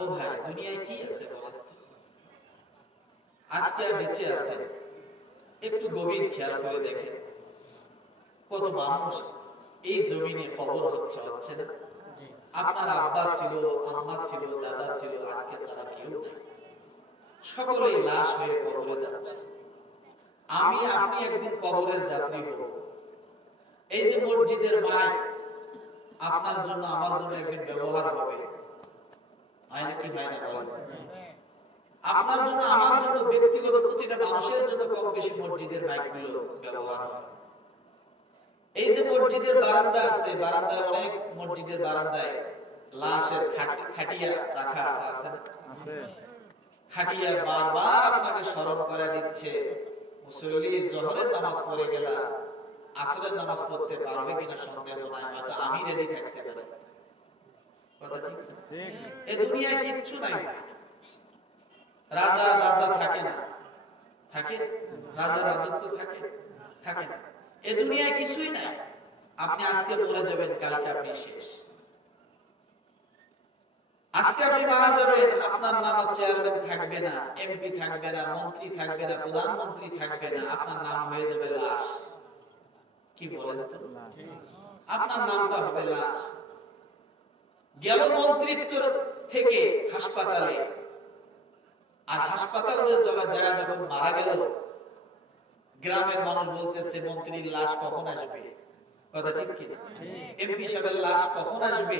ও ভাই, দুনিয়ায় কি আছে বলেন তো? আজকে বেঁচে আছে, একটু গভীর খেয়াল করে দেখেন, কত মানুষ এই জমিনে কবর হচ্ছে না? আপনার আব্বা ছিল, আম্মা ছিল, দাদা ছিল, আজকে তারা কেউ নাই, সকলেই লাশ হয়ে কবরে যাচ্ছে। আমি আপনি একদিন কবরের যাত্রী হব। এই যে মসজিদের মাইক আপনার জন্য আমার জন্য একদিন ব্যবহার হবে, হয় নাকি হয় না বলেন? আপনার জন্য আমার জন্য ব্যক্তিগত প্রতিটা মানুষের জন্য কম বেশি মসজিদের মাইকগুলো ব্যবহার হয়। এই যে মসজিদের বারান্দা আছে, বারান্দায় অনেক মসজিদের বারান্দায় লাশের খাটিয়া রাখা আছে, খাটিয়া বারবার আপনাকে স্মরণ করে দিচ্ছে, মুসল্লি জোহরের নামাজ পড়ে গেলা, আসরের নামাজ পড়তে পারবে কিনা সন্দেহ নাই, হয়তো আমি রেডি থাকতে পারি। কথা ঠিক? এই দুনিয়ায় কিচ্ছু নাই। রাজা রাজা থাকে না, থাকে? রাজা রাজত্ব থাকে? থাকে না। এই দুনিয়ায় কিছুই নাই। আপনি আজকে মরে যাবেন, কালকে আপনি শেষ। আজকে আপনি মারা যাবেন, আপনার নাম চেয়ারম্যান থাকবে না, এমপি থাকবে না, মন্ত্রী থাকবে না, প্রধানমন্ত্রী থাকবে না, আপনার নাম হয়ে যাবে লাশ। কি বলেন তো? আপনার নামটা হবে লাশ। গেল মন্ত্রিত্ব থেকে হাসপাতালে, আর হাসপাতালে জায়গা যখন মারা গেল, গ্রামের মানুষ বলতেছে মন্ত্রীর লাশ কখন আসবে? কথা ঠিক কিনা? এমপি সাহেবের লাশ কখন আসবে?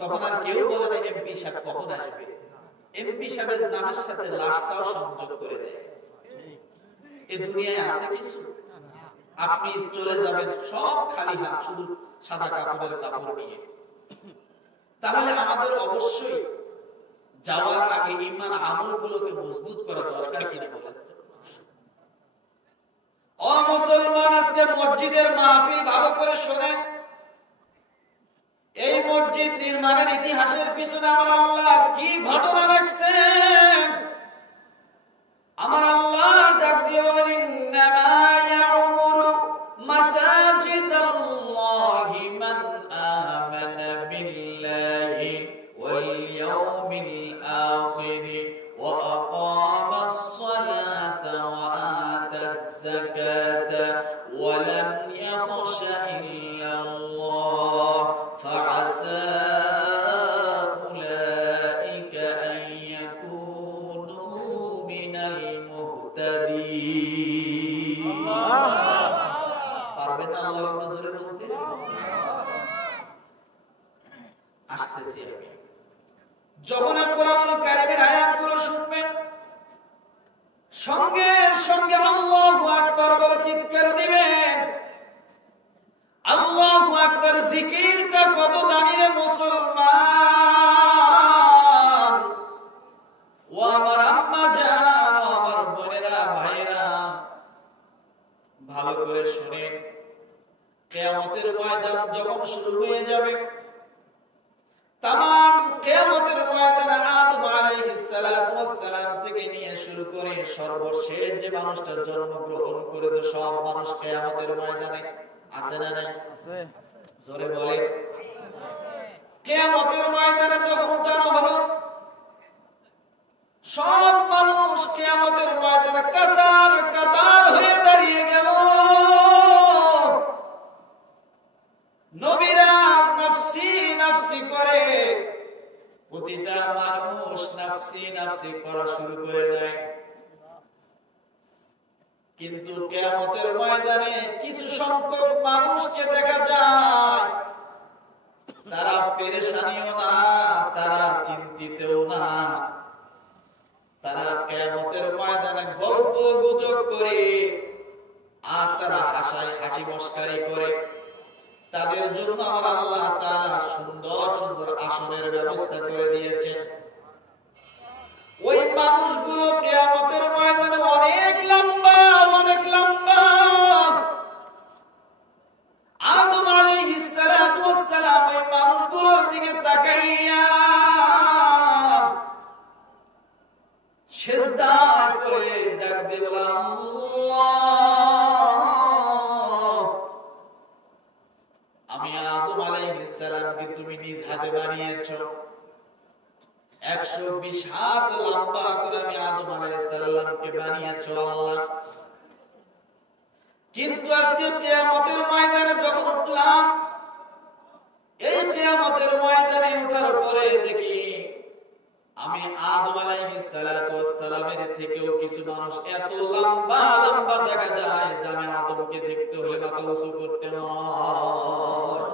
তখন আর কেউ বলে না এমপি সাহেব কখন আসবে। এমপি সাহেবের নামের সাথে লাশটাও সংযোগ করে দেয়। এই দুনিয়ায় আছে কিছু? আপনি চলে যাবেন সব খালি হাত, শুধু সাদা কাপড়ের কাপড় নিয়ে। তাহলে আমাদের অবশ্যই যাওয়ার আগে ঈমান আমলগুলোকে মজবুত করা দরকার কিনা বলেন তো? ও মুসলমান, আজকে মসজিদের মাহফিল ভালো করে শোনেন। এই মসজিদ নির্মাণের ইতিহাসের পিছনে আমার আল্লাহ কি ঘটনা রাখছেন। আমার আল্লাহ ডাক দিয়ে বলেন, ইন্নামা ইয়াউমুরু মাসাজিদাল্লাহি মান আমানা বিল্লাহি ওয়াল ইয়াউমিল আখির ওয়া আকামাস সালাতা ওয়া আতাজ যাকাতা ওয়া লাম ইয়াখশা ইল্লাল্লাহ ফাআসা উলাইকা আন ইয়াকুনু মিনাল মুহতাদিন। পারবেন আল্লাহু আকবার জোরে বলতে? আসতেছি আমি। যখন কোরআনুল কারীমের আয়াতগুলো শুনবেন, সঙ্গে সঙ্গে আল্লাহু আকবার বলে চিৎকার দিবেন। আল্লাহু আকবার জিকিরটা কত দামি রে মুসলমান! ও আমার আম্মা জান, ও আমার বোনেরা, ভাইরা, ভালো করে শুনেন। কিয়ামতের ময়দান যখন শুরু হয়ে যাবে, তামাম কিয়ামতের ময়দানে আদম আলাইহিস সালাতু ওয়াস সালাম থেকে নিয়ে শুরু করে সর্বশেষ যে মানুষটা জন্মগ্রহণ করেছে, সব মানুষ কিয়ামতের ময়দানে আছে না নাই? আছে। জোরে বলে। কিয়ামতের ময়দানে যখন উঠানো হলো, সব মানুষ কিয়ামতের ময়দানে কাতার কাতার হয়ে দাঁড়িয়ে গেল। নবীরা নাফসি নাফসি করে, প্রতিটা মানুষ নাফসি নাফসি করা শুরু করে দেয়। কিন্তু কিয়ামতের ময়দানে কিছু সংখ্যক মানুষকে দেখা যায়, তারা পেরেশানিও না, তারা চিন্তিতও না। তারা কিয়ামতের ময়দানে গল্প গুজব করে, আর তারা হাসি মস্কারি করে। তাদের জন্য আমার আল্লাহ তাআলা সুন্দর সুন্দর আসনের ব্যবস্থা করে দিয়েছেন। ওই মানুষগুলো কিয়ামতের ময়দানে অনেক লম্বা, অনেক লম্বা। আদম আলাইহিস সালাতু ওয়াস সালাম ওই মানুষগুলোর দিকে তাকাইয়া সিজদা করে ডাক দিয়ে বলে, আল্লাহ, আমি আদম আলাইহিস সালামকে তুমি নিজ হাতে বানিয়েছো, 120 হাত লম্বা করে আমি আদম আলাইহিস সালামকে বানিয়েছো আল্লাহ। কিন্তু আজকে কিয়ামতের ময়দানে যখন উঠলাম, এই কিয়ামতের ময়দানে ওঠার পরে দেখি আমি আদম আলাইহিস সালামের থেকেও কিছু মানুষ এত লম্বা লম্বা দেখা যায় যে আমি আদমকে দেখতে হলে মাথা উঁচু করতে হয়।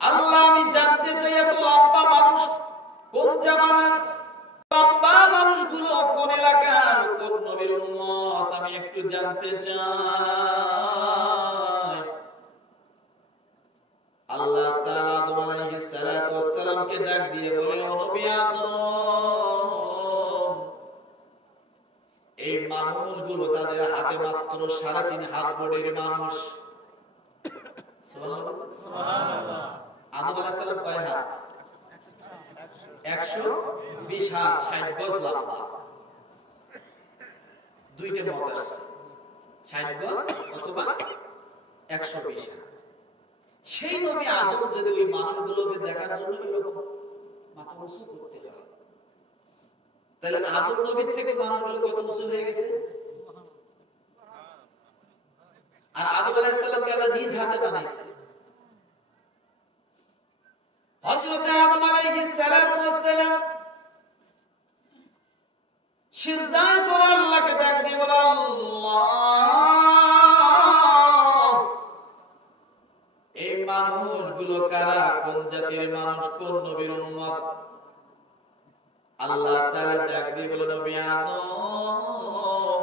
আল্লাহ, আমি জানতে চাই এত লম্বা মানুষ কোন জামানার, লম্বা মানুষগুলো কোন এলাকার, কোন নবীর উম্মত, আমি একটু জানতে চাই। আল্লাহ তাআলা আদম আলাইহিস সালামকে ডাক দিয়ে বলে, ও নবী আদম, এই মানুষগুলো তাদের হাতে মাত্র 3.5 হাত বড়ির মানুষ। সুবহানাল্লাহ। আদম আলাইহিস সালাম কয় হাত? 120 হাত, 60 গজ লম্বা। দুইটা মত আসছে, 60 গজ অথবা 120 হাত। সেই নবী আদম যদি ওই মানুষগুলোকে দেখার জন্য এরকম মাথা উঁচু করতে হয়, তাহলে আদম নবীর থেকে মানুষগুলো কত উঁচু হয়ে গেছে? আর আদম আলাইহিস সালামকে আল্লাহ নিজ হাতে বানাইছে। হযরত আদম আলাইহিস সালাম সিজদায় পড়ে আল্লাহকে ডাক দিয়ে বলে, আল্লাহ, এই মানুষগুলো কারা, কোন জাতির মানুষ, কোন নবীর উম্মত? আল্লাহ তাআলা ডাক দিয়ে বলে, নবী আদম,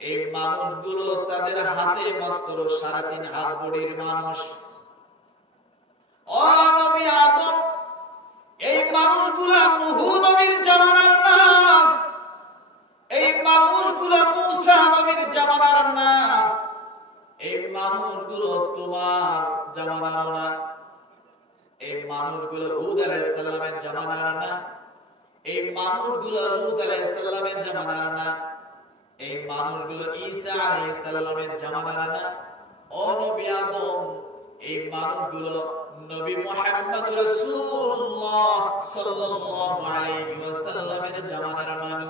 এই মানুষগুলো তাদের হাতে মাত্র 3.5 হাত বড়ির মানুষ। ও নবী আদম, এই মানুষগুলো নূহ নবীর জামানার না, এই মানুষগুলো মূসা নবীর জামানার না, এই মানুষগুলো তোমার জামানার না, এই মানুষগুলো হুদ আলাইহিস সালামের জামানার না, এই মানুষগুলো লূত আলাইহিস সালামের জামানার না, এই মানুষগুলো ঈসা আলাইহিস সালামের জামানার না। ও নবী আদম, এই মানুষগুলো নবী মুহাম্মদ রাসূলুল্লাহ সাল্লাল্লাহু আলাইহি ওয়াসাল্লামের জামানার মানুষ।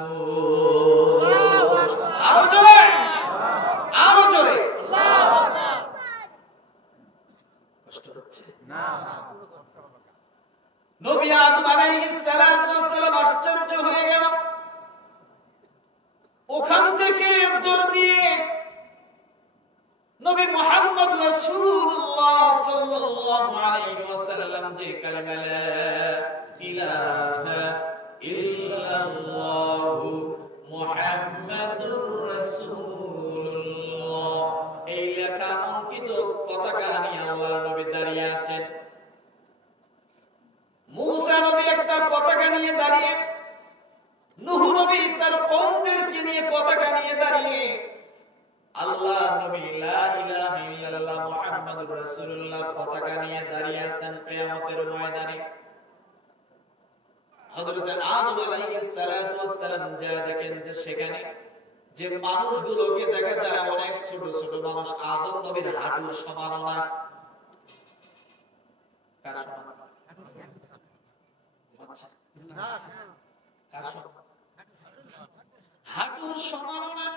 আরো জোরে, আরো জোরে। আল্লাহু আকবার। কষ্ট হচ্ছে না? নবী আদম আলাইহিস সালাম আশ্চর্য হয়ে গেল। ওখান থেকে দৌড় দিয়ে নবী মুহাম্মদ রাসূলুল্লাহ সাল্লাল্লাহু আলাইহি ওয়াসাল্লাম যে কালেমা লা ইলাহা ইল্লাল্লাহু মুহাম্মাদুর রাসূলুল্লাহ, এই লেখা অঙ্কিত পতাকা নিয়ে আল্লাহর নবী দাঁড়িয়ে আছেন। মূসা নবী একটা পতাকা নিয়ে দাঁড়িয়ে, নূহ নবী তার কওমদেরকে নিয়ে পতাকা নিয়ে দাঁড়িয়ে, আল্লাহ নবী লা ইলাহা ইল্লাল্লাহ মুহাম্মাদুর রাসূলুল্লাহ পতাকা নিয়ে দাঁড়িয়ে আছেন কিয়ামতের ময়দানে। হযরত আদম আলাইহিস সালাম যা দেখেন যে সেখানে যে মানুষগুলোকে দেখা যায় অনেক ছোট ছোট মানুষ, আদম নবীর হাঁটুর সমান না। কার সমান? আচ্ছা, কার সমান? হাঁটুর সমান না।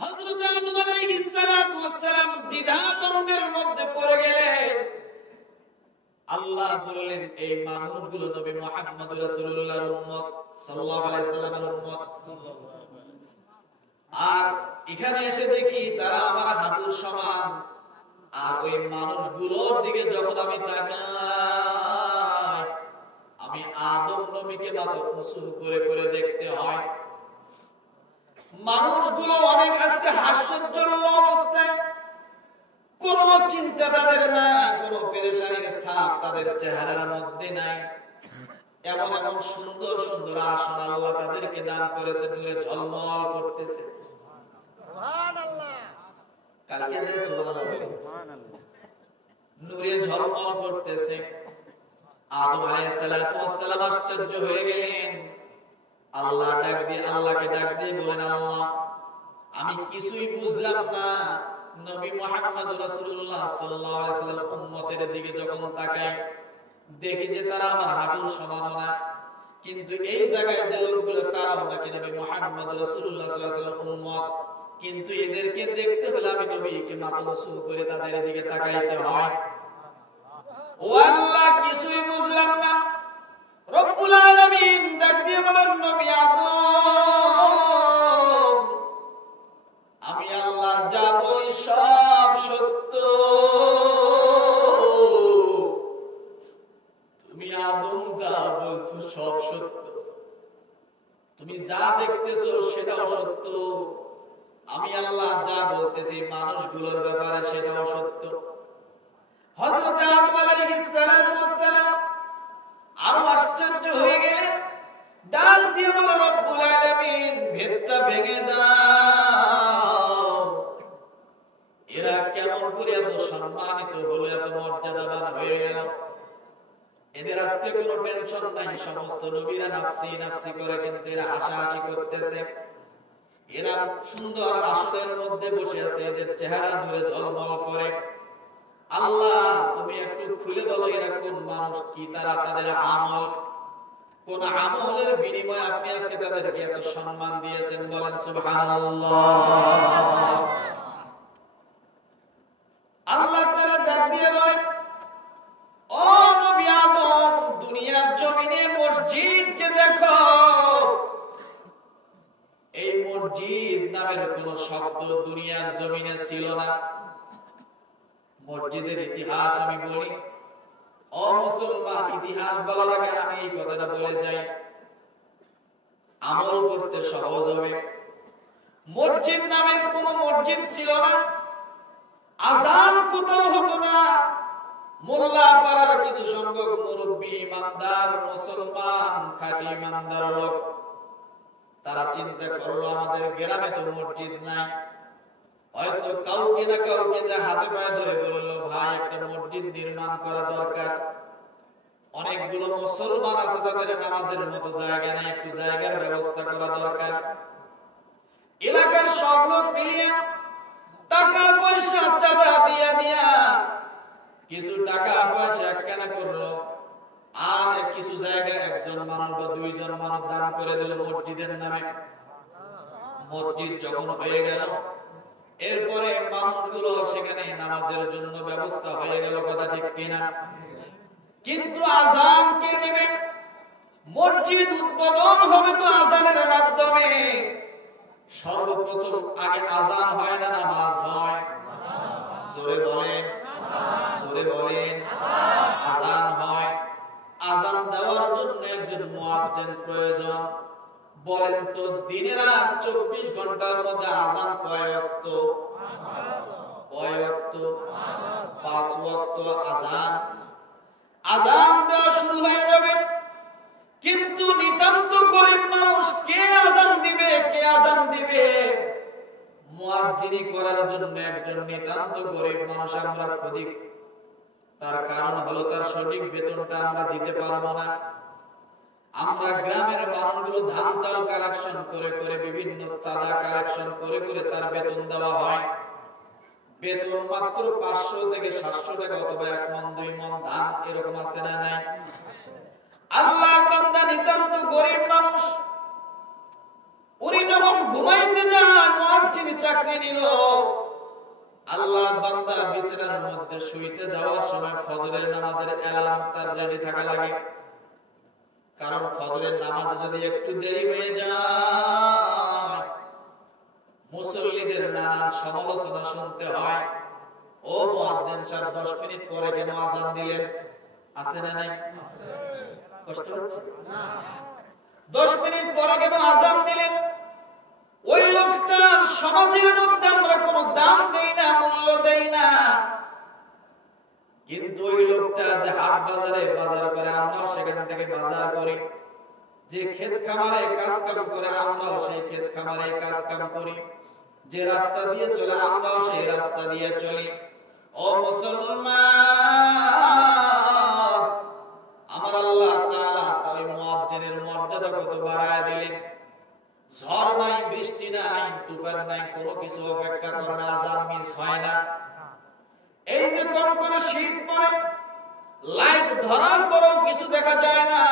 হযরত আদম আলাইহিস সালাম দ্বিধাদ্বন্দ্বের মধ্যে পড়ে গেলেন। আল্লাহ বললেন, এই মানুষগুলো নবী মুহাম্মদ রাসূলুল্লাহর উম্মত সাল্লাল্লাহু আলাইহি সাল্লামের উম্মত। আর এখানে এসে দেখি তারা আমার হাঁটুর সমান। আর ওই মানুষগুলোর দিকে যখন আমি তাকাই, আমি আদম নবীকে মাথা উঁচু করে করে দেখতে হয়। মানুষগুলো অনেক আজকে হাস্যজ্জ্বল অবস্থায়, কোন চিন্তা তাদের নাই, কোন পেরেশানির ছাপ তাদের চেহারার মধ্যে নাই। এমন এমন সুন্দর সুন্দর আসন আল্লাহ তাদেরকে দান করেছে, নূরে ঝলমল করতেছে। সুবহানাল্লাহ। কালকে যে সুবহানাল্লাহ বলে, নূরে ঝলমল করতেছে। আদম আলাইহিস সালাম আশ্চর্য হয়ে গেলেন। আল্লাহকে ডাক দিয়ে বলেন, আল্লাহ, আমি কিছুই বুঝলাম না, নবী মুহাম্মদ রাসূলুল্লাহ সাল্লাল্লাহু আলাইহি ওয়াসাল্লাম উম্মতের দিকে যখন তাকায় দেখি যে তারা আমার হাঁটুর সমান না, কিন্তু এই জায়গায় যে লোকগুলো তারাও নাকি নবী মুহাম্মদ রাসূলুল্লাহ সাল্লাল্লাহু আলাইহি ওয়াসাল্লাম উম্মত, কিন্তু এদেরকে দেখতে হলে আমি নবীকে মাথা উঁচু করে তাদের দিকে তাকাইতে হয়। ও আল্লাহ, কিছুই বুঝলাম না। রব্বুল আলামিন ডাক দিয়ে বলেন, নবী আদম, আমি আল্লাহ যা বলি সব সত্য। তুমি আদম যা বলছো সব সত্য, তুমি যা দেখতেছো সেটাও সত্য। আমি আল্লাহ যা বলতেছি মানুষগুলোর ব্যাপারে সেটাও সত্য। হযরত আদম আলাইহিস সালাম আরো আশ্চর্য হয়ে গেলেন, ডাক দিয়ে বলে, রব্বুল আলামিন ভেদটা ভেঙে দাও। এরা কেমন করে এত সম্মানিত হলো, এত মর্যাদাবান হয়ে গেল? এদের আজকে কোনো টেনশন নাই, সমস্ত নবীরা নাফসি নাফসি করে, কিন্তু এরা হাসাহাসি করতেছে। এরা সুন্দর আসনের মধ্যে বসে আছে, এদের চেহারা ধরে ঝলমল করে। আল্লাহ, তুমি একটু খুলে বলো এরা কোন মানুষ, কি তারা, তাদের আমল, কোন আমলের বিনিময়ে আপনি আজকে তাদেরকে এত সম্মান দিয়েছেন? বলেন সুবহানাল্লাহ। আল্লাহ তাআলা ডাক দিয়ে বলেন, ও নবী আদম, দুনিয়ার জমিনে মসজিদ যে দেখো, এই মসজিদ নামের কোন শব্দ দুনিয়ার জমিনে ছিল না। মসজিদের ইতিহাস আমি বলি, ও মুসলমান, ইতিহাস বলার আগে আমি এই কথাটা বলে যাই, আমল করতে সহজ হবে। মসজিদ নামের কোন মসজিদ ছিল না, আযান কোথাও হতো না। মোল্লা পাড়ার কিছু সংখ্যক মুরব্বী ইমানদার মুসলমান, খাঁটি ইমানদার লোক, তারা চিন্তা করলো আমাদের গ্রামে তো মসজিদ নাই, হয়তো কাউকে না কাউকে যা হাতে পায়ে ধরে বললো, ভাই একটা মসজিদ নির্মাণ করা দরকার। অনেকগুলো মুসলমান আছে, তাদের নামাজের মতো জায়গা নেই, একটু জায়গার ব্যবস্থা করা দরকার। এলাকার সব লোক মিলিয়ে টাকা পয়সা চাঁদা দিয়া দিয়া কিছু টাকা পয়সা একখানা করলো, আর কিছু জায়গা একজন মানুষ বা দুইজন মানুষ দান করে দিল মসজিদের নামে। মসজিদ যখন হয়ে গেল, এরপরে মানুষগুলো সেখানে নামাজের জন্য ব্যবস্থা হয়ে গেল, কথা ঠিক কিনা? কিন্তু আযান কে দিবে? মসজিদ উদ্বোধন হবে তো আযানের মাধ্যমে। সর্বপ্রথম আগে আযান হয় না নামাজ হয়? জোরে বলেন, জোরে বলেন। আযান হয়। আযান দেওয়ার জন্য একজন মুয়াজ্জিন প্রয়োজন। বলেন তো, দিনে রাত 24 ঘন্টার মধ্যে আযান কয় ওয়াক্ত? কয় ওয়াক্ত? 5 ওয়াক্ত আযান। আযান দেওয়া শুরু হয়ে যাবে, কিন্তু নিতান্ত গরিব মানুষ কে আযান দিবে? কে আযান দিবে? মুয়াজ্জিনি করার জন্য একজন নিতান্ত গরিব মানুষ আমরা খুঁজি। তার কারণ হলো তার সঠিক বেতনটা আমরা দিতে পারবো না। আমরা গ্রামের মানুষগুলো ধান চাল কালেকশন করে করে, বিভিন্ন চাঁদা কালেকশন করে করে তার বেতন দেওয়া হয়। বেতন মাত্র 500 থেকে 700 টাকা, অথবা 1 মণ 2 মণ ধান, এরকম আছে না নাই? আল্লাহর বান্দা নিতান্ত গরিব মানুষ, উনি যখন ঘুমাইতে যান, মুয়াজ্জিনি চাকরি নিল, আল্লাহর বান্দা বিছানার মধ্যে শুইতে যাওয়ার সময় ফজরের নামাজের অ্যালার্ম তার রেডি থাকা লাগে। কারণ ফজরের নামাজ যদি একটু দেরি হয়ে যায়, মুসল্লিদের নানান সমালোচনা শুনতে হয়। ও মুয়াজ্জিন সাহেব, 10 মিনিট পরে কেন আযান দিলেন? আছে না নাই? কষ্ট হচ্ছে না? 10 মিনিট পরে কেন আযান দিলেন? ওই লোকটার সমাজের মধ্যে আমরা কোনো দাম দেই না, মূল্য দেই না। কিন্তু ওই লোকটা যে হাট বাজারে বাজার করে, আমরাও সেখান থেকে বাজার করি। যে ক্ষেত খামারে কাজ কাম করে, আমরাও সেই ক্ষেত খামারে কাজ কাম করি। যে রাস্তা দিয়ে চলে, আমরাও সেই রাস্তা দিয়ে চলি। ও মুসলমান, আমার আল্লাহ তাআলা ওই মুয়াজ্জিনের মর্যাদা কত বাড়ায় দিলেন। ঝড় নাই, বৃষ্টি নাই, তুফান নাই, কোনো কিছু অপেক্ষা করে না, আযান মিস হয় না। এই যে কনকনে শীত পড়ে, লাইট ধরার পরেও কিছু দেখা যায় না,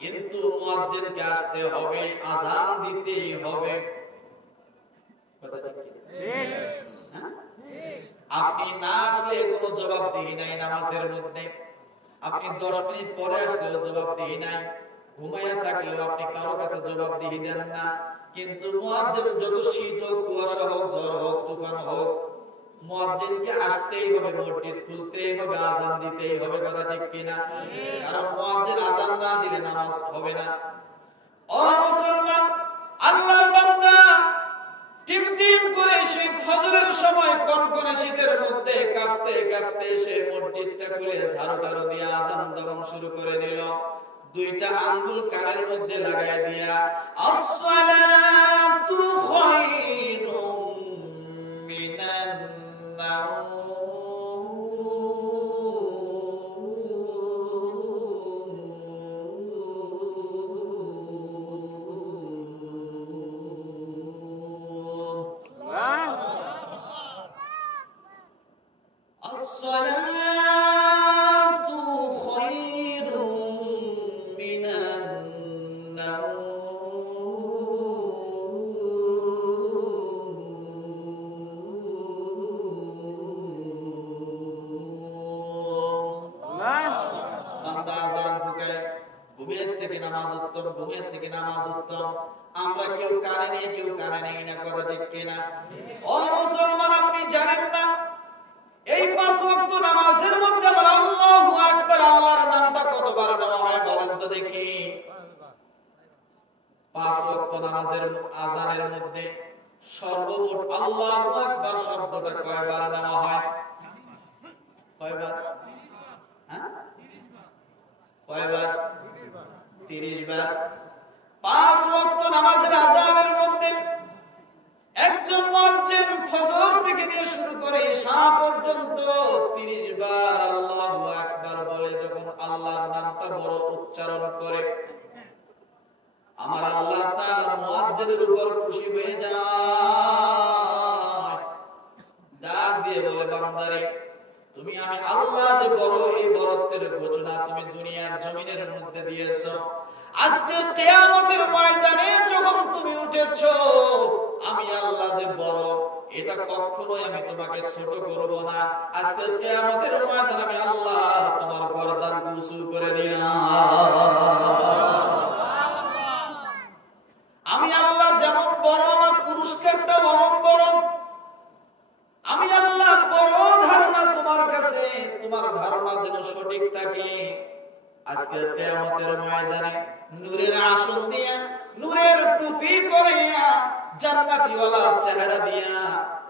কিন্তু মুয়াজ্জিনকে আসতে হবে, আযান দিতেই হবে। কথা ঠিক? আপনি না আসলে কোনো জবাবদিহি নাই নামাজের মধ্যে। আপনি 10 মিনিট পরে আসলেও জবাবদিহি নাই, ঘুমাইয়া থাকলেও আপনি কারো কাছে জবাবদিহি দেন না। কিন্তু মুয়াজ্জিন যত শীত হোক, কুয়াশা হোক, ঝড় হোক, তুফান হোক, মুয়াজ্জিনকে আসতেই হবে, মসজিদ খুলতেই হবে, আযান দিতেই হবে। কথা ঠিক কিনা? কারণ মুয়াজ্জিন আযান না দিলে নামাজ হবে না। ও মুসলমান, আল্লাহর বান্দা, টিম টিম করে সেই ফজরের সময় কনকনে শীতের মধ্যে কাঁপতে কাঁপতে সে মসজিদটা খুলে ঝাড়ু টাড়ু দিয়ে আযান দেওয়া শুরু করে দিল। দুইটা আঙ্গুল কানের মধ্যে লাগায় দিয়া আসসালাতু খায়রুম মিনান নাওম। আসসালাতু খায়রুম মিনান নাওম। বান্দা আযান ফুঁকায়, ঘুমের থেকে নামাজ উত্তম, ঘুমের থেকে নামাজ উত্তম। আমরা কেউ কানে নেই, কেউ কানে নেই না। কথা ঠিক কিনা? ও মুসলমান, আপনি জানেন না এই 5 ওয়াক্ত নামাজের মধ্যে আমরা আল্লাহু আকবার, আল্লাহর নামটা কতবার নেওয়া হয় বলেন তো দেখি? 5 ওয়াক্ত নামাজের আযানের মধ্যে সর্বমোট আল্লাহু আকবার শব্দটা কয়বার নেওয়া হয়? কয়বার? হ্যাঁ, কয়বার? 30 বার। 5 ওয়াক্ত নামাজের আযানের মধ্যে একজন মুয়াজ্জিন ফজর থেকে নিয়ে শুরু করে ঈশা পর্যন্ত 30 বার আল্লাহু আকবার বলে যখন আল্লাহর নামটা বড় উচ্চারণ করে, আমার আল্লাহ তাআলা মুয়াজ্জিনের উপর খুশি হয়ে যায়। ডাক দিয়ে বলে, বান্দারে, তুমি আমি আল্লাহ যে বড়, এই বড়ত্বের ঘোষণা তুমি দুনিয়ার জমিনের মধ্যে দিয়েছো। আজকে কিয়ামতের ময়দানে যখন তুমি উঠেছো, আমি আল্লাহ যে বড়, এটা কখনোই আমি তোমাকে ছোট করব না। আজকে কিয়ামতের ময়দানে আমি আল্লাহ তোমার গর্দান উঁচু করে দিলাম। আমি আল্লাহ যেমন বড়, আমার পুরস্কারটা অমন বড়। আমি আল্লাহ বড় ধারণা তোমার কাছে, তোমার ধারণা যেন সঠিক থাকে। আজকে কিয়ামতের ময়দানে নূরের আসন দিয়া, নূরের টুপি পরাইয়া, জান্নাতি ওয়ালা চেহারা দিয়া,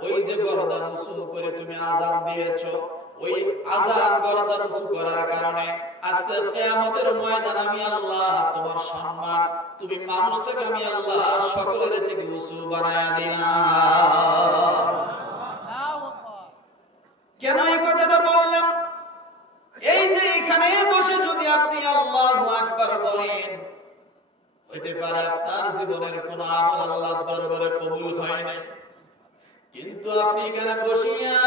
ওই যে গর্দান উঁচু করে তুমি আযান দিয়েছো, ওই আযান গর্দান উঁচু করার কারণে আজকে কিয়ামতের ময়দানে আমি আল্লাহ তোমার সম্মান, তুমি মানুষটাকে আমি আল্লাহ সকলের থেকে উঁচু বানায়া দিলাম। কেন এই কথাটা বললাম? এই যে এখানে বসে যদি আপনি আল্লাহু আকবার বলেন, হইতে পারে আপনার জীবনের কোন আমল আল্লাহর দরবারে কবুল হয় নাই, কিন্তু আপনি এখানে বসিয়া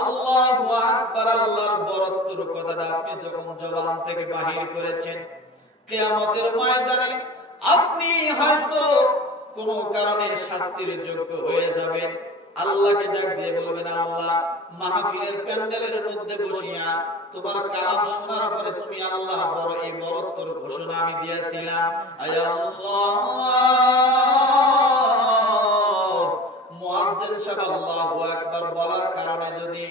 আল্লাহু আকবার, আল্লাহর বড়ত্বের কথাটা আপনি যখন জবান থেকে বাহির করেছেন, কিয়ামতের ময়দানে আপনি হয়তো কোনো কারণে শাস্তির যোগ্য হয়ে যাবেন। আল্লাহকে ডাক দিয়ে বলবেন, আল্লাহ, মাহফিলের প্যান্ডেলের মধ্যে বসিয়া তোমার কালাম শোনার পরে তুমি আল্লাহ বড়, এই বড়ত্বের ঘোষণা আমি দিয়েছিলাম। আয় আল্লাহ, মুয়াজ্জিন সাহেব আল্লাহু আকবার বলার কারণে যদি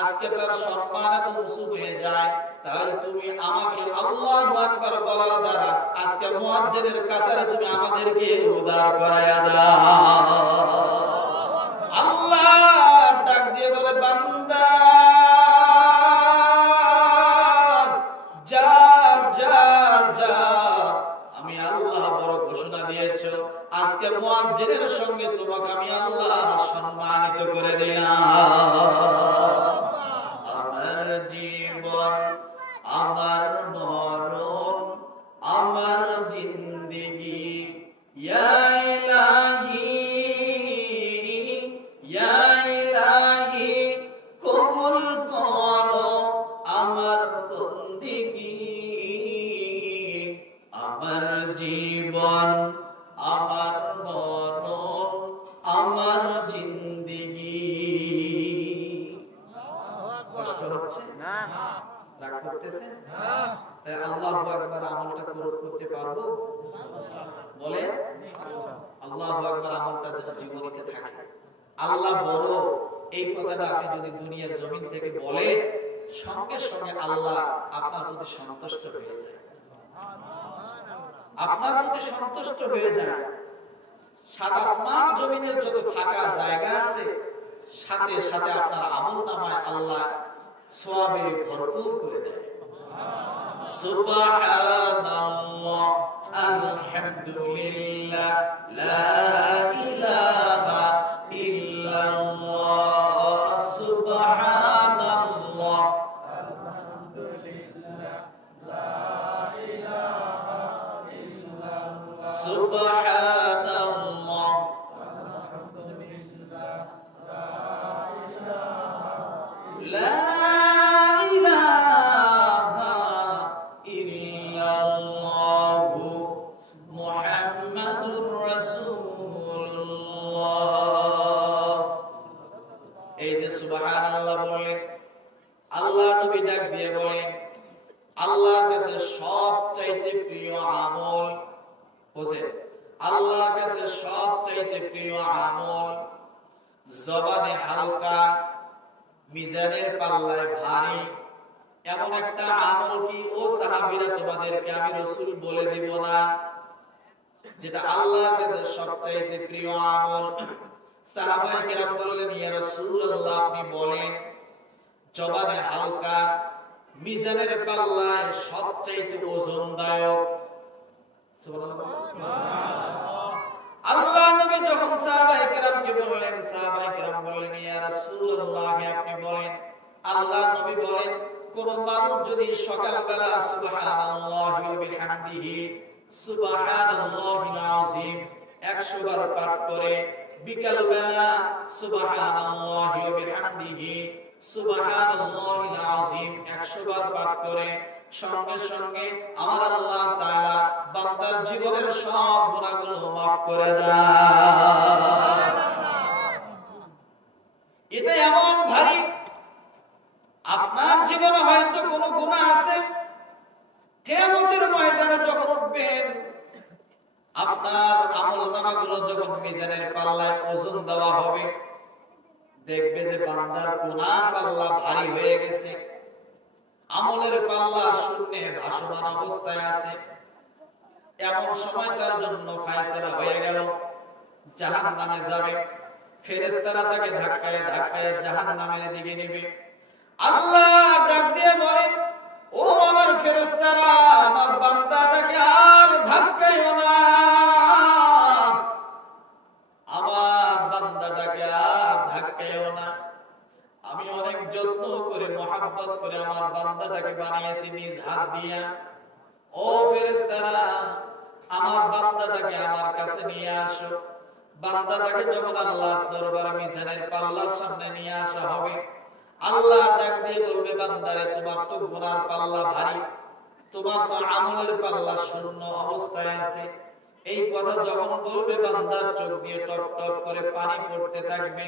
আজকে তার সম্মান এত উঁচু হয়ে যায়, তাহলে তুমি আমাকে আল্লাহু আকবার বলার দ্বারা আজকে মুয়াজ্জিনের কাতারে তুমি আমাদেরকে উদ্ধার করায়া দাও। আল্লাহ ডাক দিয়ে বলে, বান্দা যা যা যা, আমি আল্লাহ বড় ঘোষণা দিয়েছো, আজকে মুয়াজ্জিনের সঙ্গে তোমাকে আমি আল্লাহ সম্মানিত করে দিলাম। আমার জীবন, আমার মরণ, আমার রাগ করতেছে না, তাই আল্লাহু আকবার আমলটা করতে পারবো? বলে আল্লাহু আকবার আমলটা যদি জীবনীতে থাকে, আল্লাহ বড় এই কথাটা আপনি যদি দুনিয়ার জমিন থেকে বলেন, সঙ্গে সঙ্গে আল্লাহ আপনার প্রতি সন্তুষ্ট হয়ে যায়, আপনার প্রতি সন্তুষ্ট হয়ে যায়। সাত আসমান জমিনের যত ফাঁকা জায়গা আছে, সাথে সাথে আপনার আমলনামায় আল্লাহ সওয়াবে ভরপুর করে দেয়। সুবহানাল্লাহ, আলহামদুলিল্লাহ, লা ইলাহা ইল্লাল্লাহ, সুবহানাল্লাহ, আলহামদুলিল্লাহ, লা ইলাহা ইল্লাল্লাহ, সুবহানাল্লাহ, আলহামদুলিল্লাহ, লা ইলাহা ইল্লাল্লাহ, মুহাম্মাদুর রাসূলুল্লাহ। এই যে সুবহানাল্লাহ বলেন, আল্লাহ নবী ডাক দিয়ে বলেন, আল্লাহর কাছে সবচাইতে প্রিয় আমল, বুঝেন, আল্লাহর কাছে সবচাইতে প্রিয় আমল, জবানে হালকা, মিজানের পাল্লায় ভারী, এমন একটা আমল কি ও সাহাবীরা তোমাদেরকে আমি রাসূল বলে দিব না, যেটা আল্লাহর কাছে সবচাইতে প্রিয় আমল? সাহাবায়ে কেরাম বললেন, ইয়া রাসূলুল্লাহ আপনি বলেন। জবানে হালকা, মিজানের পাল্লায় সবচাইতে ওজনদায়ক। সুবহানাল্লাহ। আল্লাহ নবী যখন সাহাবায়ে কেরামকে বললেন, সাহাবায়ে কেরাম বললেন, ইয়া রাসূলুল্লাহ আপনি বলেন। আল্লাহ নবী বলেন, কোন মানুষ যদি সকালবেলা সুবহানাল্লাহি ওয়া বিহামদিহি সুবহানাল্লাহিল আযীম 100 বার পাঠ করে, বিকালবেলা সুবহানাল্লাহি ওয়া বিহামদিহি সুবহানাল্লাহিল আযীম 100 বার পাঠ করে, সঙ্গে সঙ্গে আমার আল্লাহ তাআলা বান্দার জীবনের সব গুনাহগুলো maaf করে দেয়। এটা এমন ভারী, আপনার জীবনে হয়তো কোনো গুনাহ আছে, কিয়ামতের ময়দানে যখন উঠবেন, আপনার আমলনামাগুলো যখন মিজানের পাল্লায় ওজন দেওয়া হবে, দেখবে যে বান্দার গুনার পাল্লা ভারী হয়ে গেছে, আমলের পাল্লা শূন্যে ভাসমান অবস্থায় আছে। এমন সময় তার জন্য ফয়সালা হয়ে গেল, জাহান্নামে যাবে। ফেরেশতারা তাকে ধাক্কায় ধাক্কায় জাহান্নামের দিকে নেবে। আল্লাহ ডাক দিয়ে বলেন, ও আমার ফেরেশতারা, আমার বান্দাটাকে আর ধাক্কাইও না, আমার বান্দাটাকে আর ধাক্কাইও না। আমি অনেক যত্ন করে মহব্বত করে আমার বান্দাটাকে বানিয়েছি নিজ হাত দিয়া। ও ফেরেশতারা, আমার বান্দাটাকে আমার কাছে নিয়ে আসো। বান্দাটাকে যখন আল্লাহর দরবারে মিজানের পাল্লার সামনে নিয়ে আসা হবে, আল্লাহ ডাক দিয়ে বলবে, বান্দারে তোমার তো গুনার পাল্লা ভারী, তোমার তো আমলের পাল্লা শূন্য অবস্থায় আছে। এই কথা যখন বলবে, বান্দার চোখ দিয়ে টপ টপ করে পানি পড়তে থাকবে।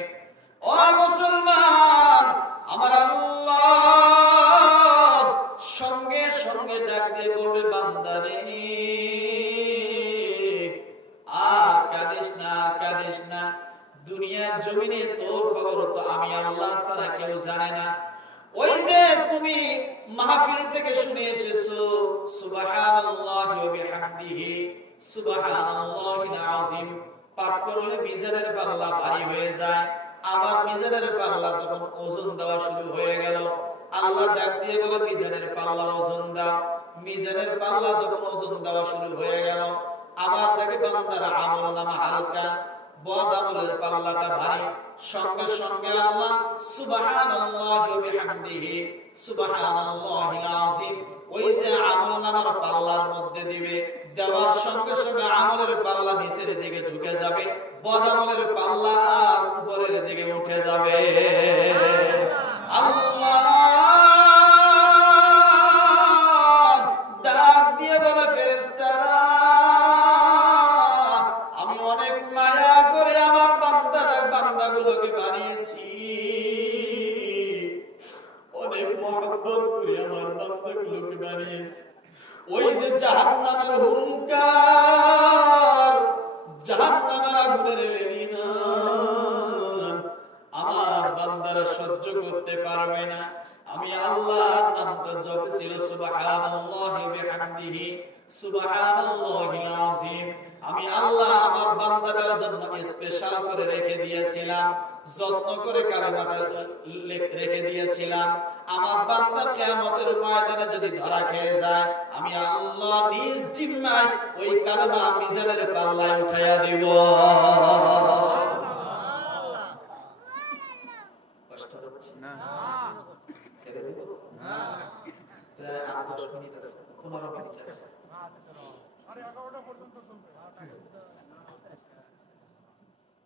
ও মুসলমান, আমার আল্লাহ সঙ্গে সঙ্গে ডাক দিয়ে বলবে, বান্দারে আর কাঁদিস না, কাঁদিস না। দুনিয়ার জমিনে তোর খবর তো আমি আল্লাহ ছাড়া কেউ জানে না। ওই যে তুমি মাহফিল থেকে শুনে এসেছো সুবহানাল্লাহি ওয়া বিহামদিহি সুবহানাল্লাহিল আযীম পাঠ করলে মিজানের পাল্লা ভারী হয়ে যায়। আবার মিজানের পাল্লা যখন ওজন দেওয়া শুরু হয়ে গেল, আল্লাহ ডাক দিয়ে বলে, মিজানের পাল্লা ওজন দাও। মিজানের পাল্লা যখন ওজন দেওয়া শুরু হয়ে গেল, আবার দেখে বান্দার আমলনামা হালকা, বদ আমলের পাল্লাটা ভারী। সঙ্গে সঙ্গে আল্লাহ সুবহানাল্লাহি ওয়া বিহামদিহি সুবহানাল্লাহিল আযীম ওই যে আমলনামার পাল্লার মধ্যে দিবে, দেওয়ার সঙ্গে সঙ্গে আমলের পাল্লা নিচের দিকে ঝুঁকে যাবে, বদ আমলের পাল্লা উপরের দিকে উঠে যাবে। আল্লাহ ডাক দিয়ে বলে, ফেরেশতারা, আমি অনেক মায়া করে আমার বান্দাগুলোকে বানিয়েছি, অনেক মহব্বত মহব্বত করে আমার বান্দাগুলোকে বানিয়েছে। ওই যে জাহান্নামের হুঙ্কার, জাহান্নামের আগুনের লেলিহান আমার বান্দারা সহ্য করতে পারবে না। আমি আল্লাহর নামটা জপেছিল সুবহানাল্লাহি বিহামদিহি সুবহানাল্লাহিল আযীম। আমি আল্লাহ আমার বান্দাটার জন্য স্পেশাল করে রেখে দিয়েছিলাম, যত্ন করে কালেমাটা রেখে দিয়েছিলাম। আমার বান্দা কিয়ামতের ময়দানে যদি ধরা খেয়ে যায়, আমি আল্লাহ নিজ জিম্মায় ওই কালেমা মিজানের পাল্লায় উঠাইয়া দিব। কষ্ট হচ্ছে না? ছেড়ে দেব না? প্রায় 8-10 মিনিট আছে, 15 মিনিট আছে। আরে 11টা পর্যন্ত চলবে।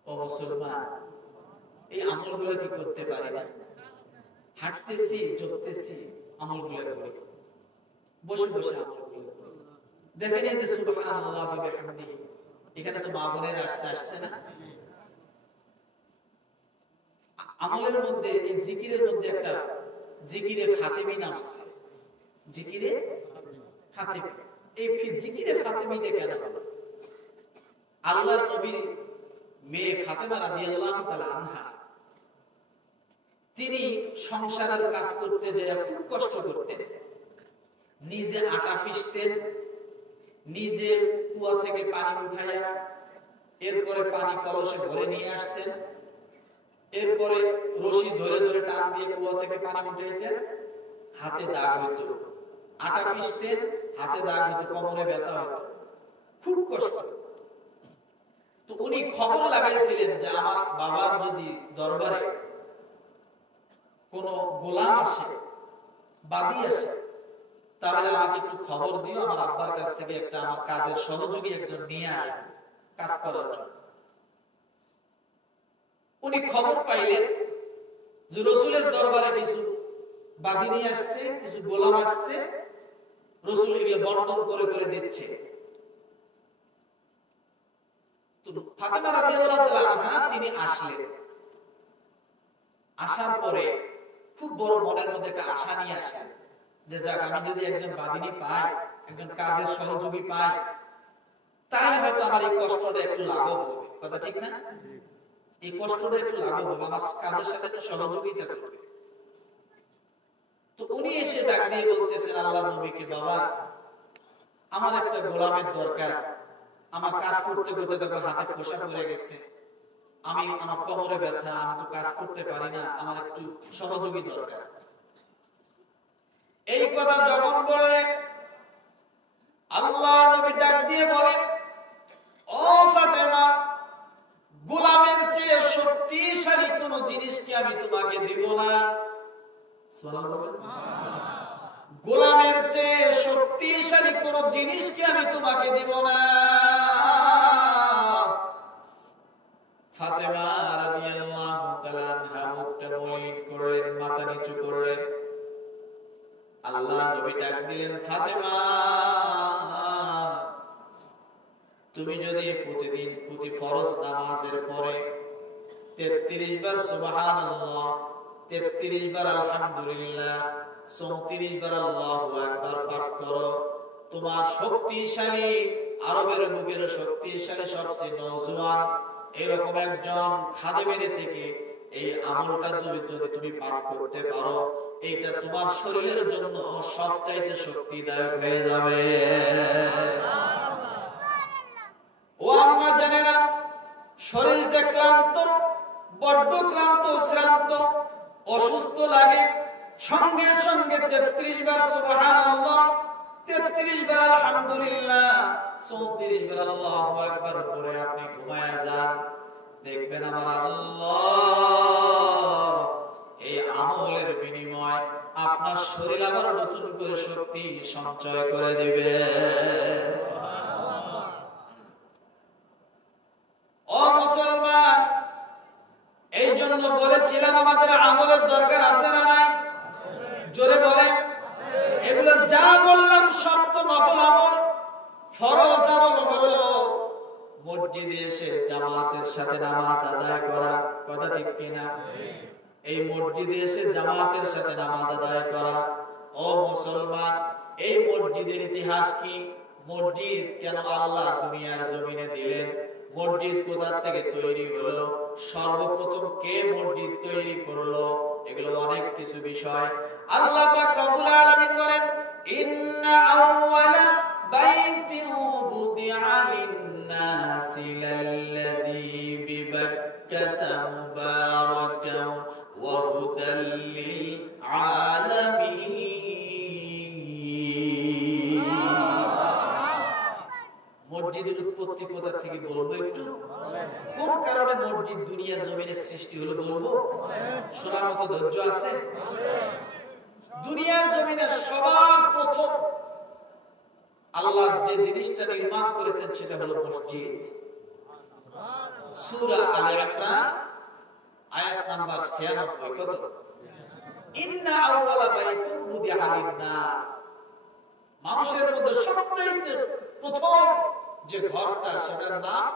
ও মুসলমান, এই আমলগুলো কি করতে পারি না? হাঁটতেছি, চলতেছি, আমলগুলো করি, বসে বসে আমলগুলো করি। দেখেন এই যে সুবহানাল্লাহি ওয়া বিহামদিহি, এখানে তো মা বোনের আসছে না? আমলের মধ্যে, এই জিকিরের মধ্যে একটা জিকিরে ফাতেমি নাম আছে। জিকিরে ফাতেমি, এই জিকিরে ফাতেমিটা কেন হলো? আল্লাহর নবীর মেয়ে ফাতেমা রাদিয়াল্লাহু তাআলা আনহা, তিনি সংসারের কাজ করতে যেয়ে খুব কষ্ট করতেন। নিজে আটা পিষতেন, নিজে কুয়া থেকে পানি উঠাইয়া এরপরে পানি কলসে ভরে নিয়ে আসতেন, এরপরে রশি ধরে ধরে টান দিয়ে কুয়া থেকে পানি উঠাইতেন। হাতে দাগ হইতো, আটা পিষতেন, হাতে দাগ হইতো, কোমরে ব্যথা হইতো, খুব কষ্ট। তো উনি খবর লাগাইছিলেন যে আমার বাবার যদি দরবারে কোন গোলাম আসে, বাদী আসে, তাহলে আমাকে একটু খবর দিও, আমার আব্বার কাছ থেকে একটা আমার কাজের সহযোগী একজন নিয়ে আসবে কাজ করার জন্য। উনি খবর পাইলেন যে রাসূলের দরবারে কিছু বাদী নিয়ে আসছে, কিছু গোলাম আসছে, রাসূল এগুলো বন্টন করে করে দিচ্ছে। তো ফাতেমা রাদিয়াল্লাহু তাআলা আনহা তিনি আসলেন। আসার পরে খুব বড় মনের মধ্যে একটা আশা নিয়ে আসলেন যে যাক, আমি যদি একজন বাদিনী পাই, একজন কাজের সহযোগী পাই, তাহলে হয়তো আমার এই কষ্টটা একটু লাঘব হবে। কথা ঠিক না? এই কষ্টটা একটু লাঘব হবে, আমার কাজের সাথে একটু সহযোগিতা করবে। তো উনি এসে ডাক দিয়ে বলতেছেন আল্লাহর নবীকে, বাবা আমার একটা গোলামের দরকার, আমার কাজ করতে করতে দেখো হাতে ফোসা পড়ে গেছে, আমি আমার কোমরে ব্যথা, আমি তো কাজ করতে পারি না, আমার একটু সহযোগী দরকার। এই কথা যখন বললেন, আল্লাহর নবী ডাক দিয়ে বলেন, ও ফাতেমা, গোলামের চেয়ে শক্তিশালী কোন জিনিস কি আমি তোমাকে দিব না? গোলামের চেয়ে শক্তিশালী কোন জিনিস কি আমি তোমাকে দিব না? ফাতেমা রাদিয়াল্লাহু তাআলা আনহা মুখটা মলিন করলেন, মাথা নিচু করলেন। আল্লাহ নবী ডাক দিলেন, ফাতেমা তুমি যদি প্রতিদিন প্রতি ফরজ নামাজের পরে 33 বার সুবহানাল্লাহ, 33 বার আলহামদুলিল্লাহ, 34 বার আল্লাহু আকবার পাঠ করো, তোমার শক্তিশালী, আরবের বুকের শক্তিশালী সবচেয়ে নওজোয়ান এরকম একজন খাদেমের থেকে এই আমলটা যদি তুমি পাঠ করতে পারো, এটা তোমার শরীরের জন্য সবচাইতে শক্তিদায়ক হয়ে যাবে। ও আম্মা জানেরা, শরীরটা ক্লান্ত, বড্ড ক্লান্ত, শ্রান্ত, অসুস্থ লাগে, সঙ্গে সঙ্গে 33 বার সুবহানাল্লাহ, 33 বার আলহামদুলিল্লাহ, 34 বার আল্লাহু আকবার পরে আপনি ঘুমায়া যান। দেখবেন আমার আল্লাহ এই আমলের বিনিময় আপনার শরীর আবার নতুন করে শক্তি সঞ্চয় করে দিবে। ও মুসলমান, এই জন্য বলেছিলাম আমাদের আমলের দরকার আছে না নাই? জোরে বলেন। এগুলো যা বললাম সব তো নফল আমল। ফরজ আমল হলো মসজিদে এসে জামাতের সাথে নামাজ আদায় করা, কথা ঠিক কিনা? এই মসজিদে এসে জামাতের সাথে নামাজ আদায় করা। ও মুসলমান, এই মসজিদের ইতিহাস কি? মসজিদ কেন আল্লাহ দুনিয়ার জমিনে দিলেন? মসজিদ কোথা থেকে তৈরি হলো? সর্বপ্রথম কে মসজিদ তৈরি করলো? এগুলো অনেক কিছু বিষয়। আল্লাহ পাক রব্বুল আলামিন বলেন, ইন্না আউওয়ালা বাইতিন বুদিআ লিন-নাসি লাল্লাযী বিবাক্কাতা মুবারাকান ওয়া হুদাল লিল-আলামিন। মসজিদের উৎপত্তি কোথা থেকে বলবো একটু? কোন কারণে মসজিদ দুনিয়ার জমিনে সৃষ্টি হলো বলবো? শোনার মতো ধৈর্য আছে? দুনিয়ার জমিনে সবার প্রথম আল্লাহ যে জিনিসটা নির্মাণ করেছেন সেটা হলো মসজিদ। সূরা আলে ইমরান আয়াত নাম্বার 96। কত? ইন্না আউওয়ালা বাইতুন বুদিআ লিন-নাস। মানুষের মধ্যে সবচেয়ে প্রথম যে ঘরটা সেটার নাম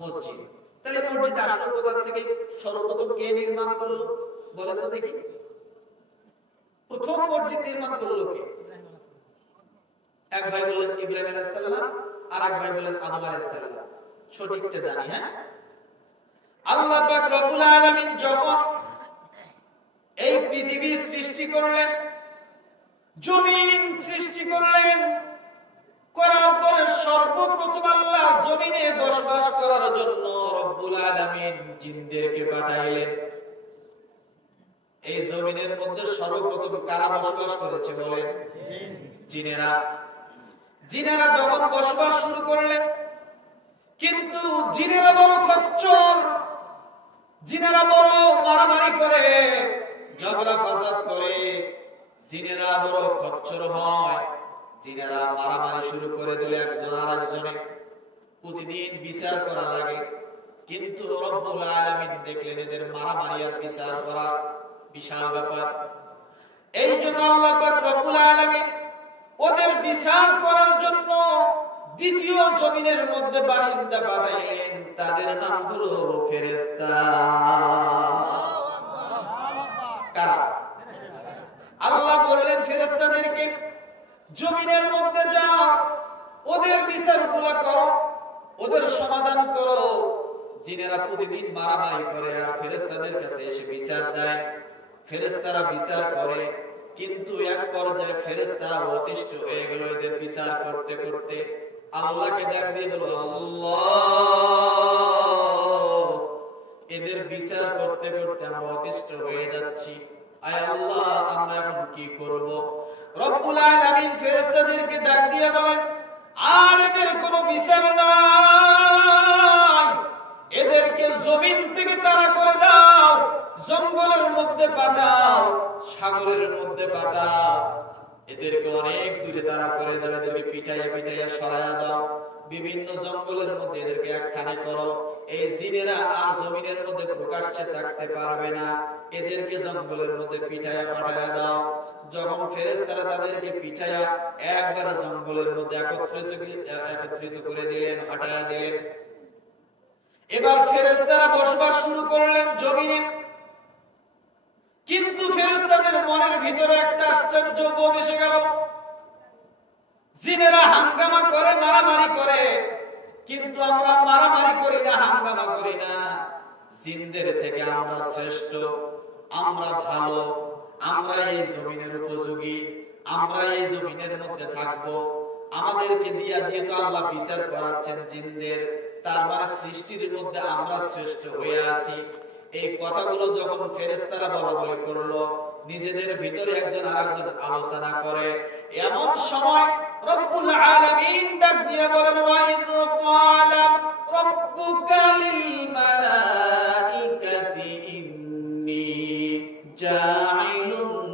মসজিদ। তাহলে মসজিদ আসলো কোথা থেকে? সর্বপ্রথম কে নির্মাণ করলো বলেন তো দেখি? প্রথম মসজিদ নির্মাণ করলো কে? এক ভাই বলেন ইব্রাহিম আলাইহিস সালাম, আর এক ভাই বলেন আদম আলাইহিস সালাম। সঠিকটা জানি, হ্যাঁ? আল্লাহ পাক রব্বুল আলামিন যখন এই পৃথিবী সৃষ্টি করলেন, জমিন সৃষ্টি করলেন, করার পরে সর্বপ্রথম আল্লাহ জমিনে বসবাস করার জন্য রব্বুল আলামিন জিনদেরকে পাঠাইলেন। এই জমিনের মধ্যে সর্বপ্রথম কারা বসবাস করেছে বলেন? জিনেরা। জিনেরা যখন বসবাস শুরু করলেন, কিন্তু জিনেরা বড় খচ্চর, জিনেরা বড় মারামারি করে, ঝগড়া ফাসাদ করে, জিনেরা বড় খচ্চর হয়। জিনেরা মারামারি শুরু করে দিলে একজন আরেকজনে প্রতিদিন বিচার করা লাগে। কিন্তু রব্বুল আলামিন দেখলেন এদের মারামারি আর বিচার করা বিশাল ব্যাপার। এই জন্য আল্লাহ পাক রব্বুল আলামিন ওদের বিচার করার জন্য দ্বিতীয় জমিনের মধ্যে বাসিন্দা পাঠাইলেন। তাদের নাম হলো ফেরেশতা। কারা? আল্লাহ বললেন ফেরেশতাদেরকে, জমিনের মধ্যে যাও, ওদের বিচারগুলো করো, ওদের সমাধান করো। জিনেরা প্রতিদিন মারামারি করে আর ফেরেশতাদের কাছে এসে বিচার দেয়। ফেরেশতারা বিচার করে, কিন্তু এক পর্যায়ে ফেরেশতারা অতিষ্ঠ হয়ে গেল এদের বিচার করতে করতে। আল্লাহকে ডাক দিয়ে বলল, আল্লাহ, এদের বিচার করতে করতে আমরা অতিষ্ঠ হয়ে যাচ্ছি। আয় আল্লাহ, আমরা এখন কি করব? রব্বুল আলামিন ফেরেশতাদেরকে ডাক দিয়ে বলেন, আর এদের কোনো বিচার নাই, এদেরকে জমিন থেকে তাড়া করে দাও, জঙ্গলের মধ্যে পাঠাও, সাগরের মধ্যে পাঠাও, এদেরকে অনেক দূরে তাড়া করে দাও, এদেরকে পিটাইয়া পিটাইয়া সরাইয়া দাও, বিভিন্ন জঙ্গলের মধ্যে এদেরকে একখানে করো। এই জিনেরা আর জমিনের মধ্যে প্রকাশ্যে থাকতে পারবে না, এদেরকে জঙ্গলের মধ্যে পিটাইয়া পাঠাইয়া দাও। যখন ফেরেশতারা তাদেরকে পিটাইয়া একবারে জঙ্গলের মধ্যে একত্রিত করে দিলেন, হটাইয়া দিলেন, এবার ফেরেশতারা বসবাস শুরু করলেন জমিনে। কিন্তু ফেরেশতাদের মনের ভিতরে একটা আশ্চর্য বোধ এসে গেল। জিনেরা হাঙ্গামা করে, মারামারি করে, কিন্তু আমরা মারামারি করি না, হাঙ্গামা করি না। জিনদের থেকে আমরা শ্রেষ্ঠ, আমরা ভালো, আমরা এই জমিনের উপযোগী, আমরা এই জমিনের মধ্যে থাকবো। আমাদেরকে দিয়া যেহেতু আল্লাহ বিচার করাচ্ছেন জিনদের, তার মানে সৃষ্টির মধ্যে আমরা শ্রেষ্ঠ হয়ে আছি। এই কথাগুলো যখন ফেরেশতারা বলাবলি করলো, নিজেদের ভিতরে একজন আরেকজন আলোচনা করে, এমন সময় রব্বুল আলামিন ডাক দিয়ে বলেন, ওয়াইয ক্বালা রাব্বুকা লিল মালাইকাতি ইন্নী জাইলুন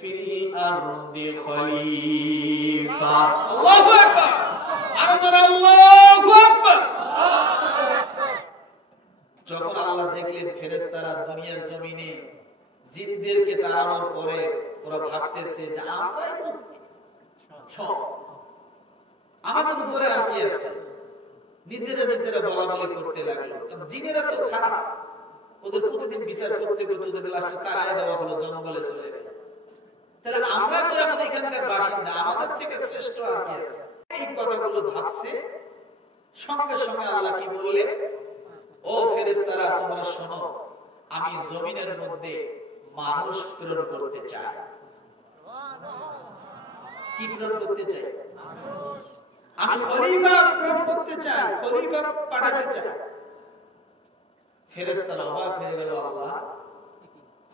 ফিল আরদি খলিফা। আল্লাহু আকবার। আর জোরে আল্লাহু আকবার। যখন আল্লাহ দেখলেন ফেরেশতারা দুনিয়ার জমিনে জিনদেরকে তাড়ানোর পরে ওরা ভাবতেছে যে আমরাই তো সব, আমাদের উপরে আর কি আছে, নিজেরা নিজেরা বলা বলি করতে লাগলো। জিনেরা তো খারাপ, ওদের প্রতিদিন বিচার করতে করতে ওদের লাস্টে তাড়ায় দেওয়া হলো, জঙ্গলে চলে গেল। তাহলে আমরা তো এখন এখানকার বাসিন্দা, আমাদের থেকে শ্রেষ্ঠ আর কি আছে? এই কথাগুলো ভাবছে, সঙ্গে সঙ্গে আল্লাহ কি বললেন, ও ফেরেশতারা তোমরা শোনো, আমি জমিনের মধ্যে মানুষ প্রেরণ করতে চাই। কি প্রেরণ করতে চাই? আমি খলিফা প্রেরণ করতে চাই, খলিফা পাঠাতে চাই। ফেরেশতারা অবাক হয়ে গেল, আল্লাহ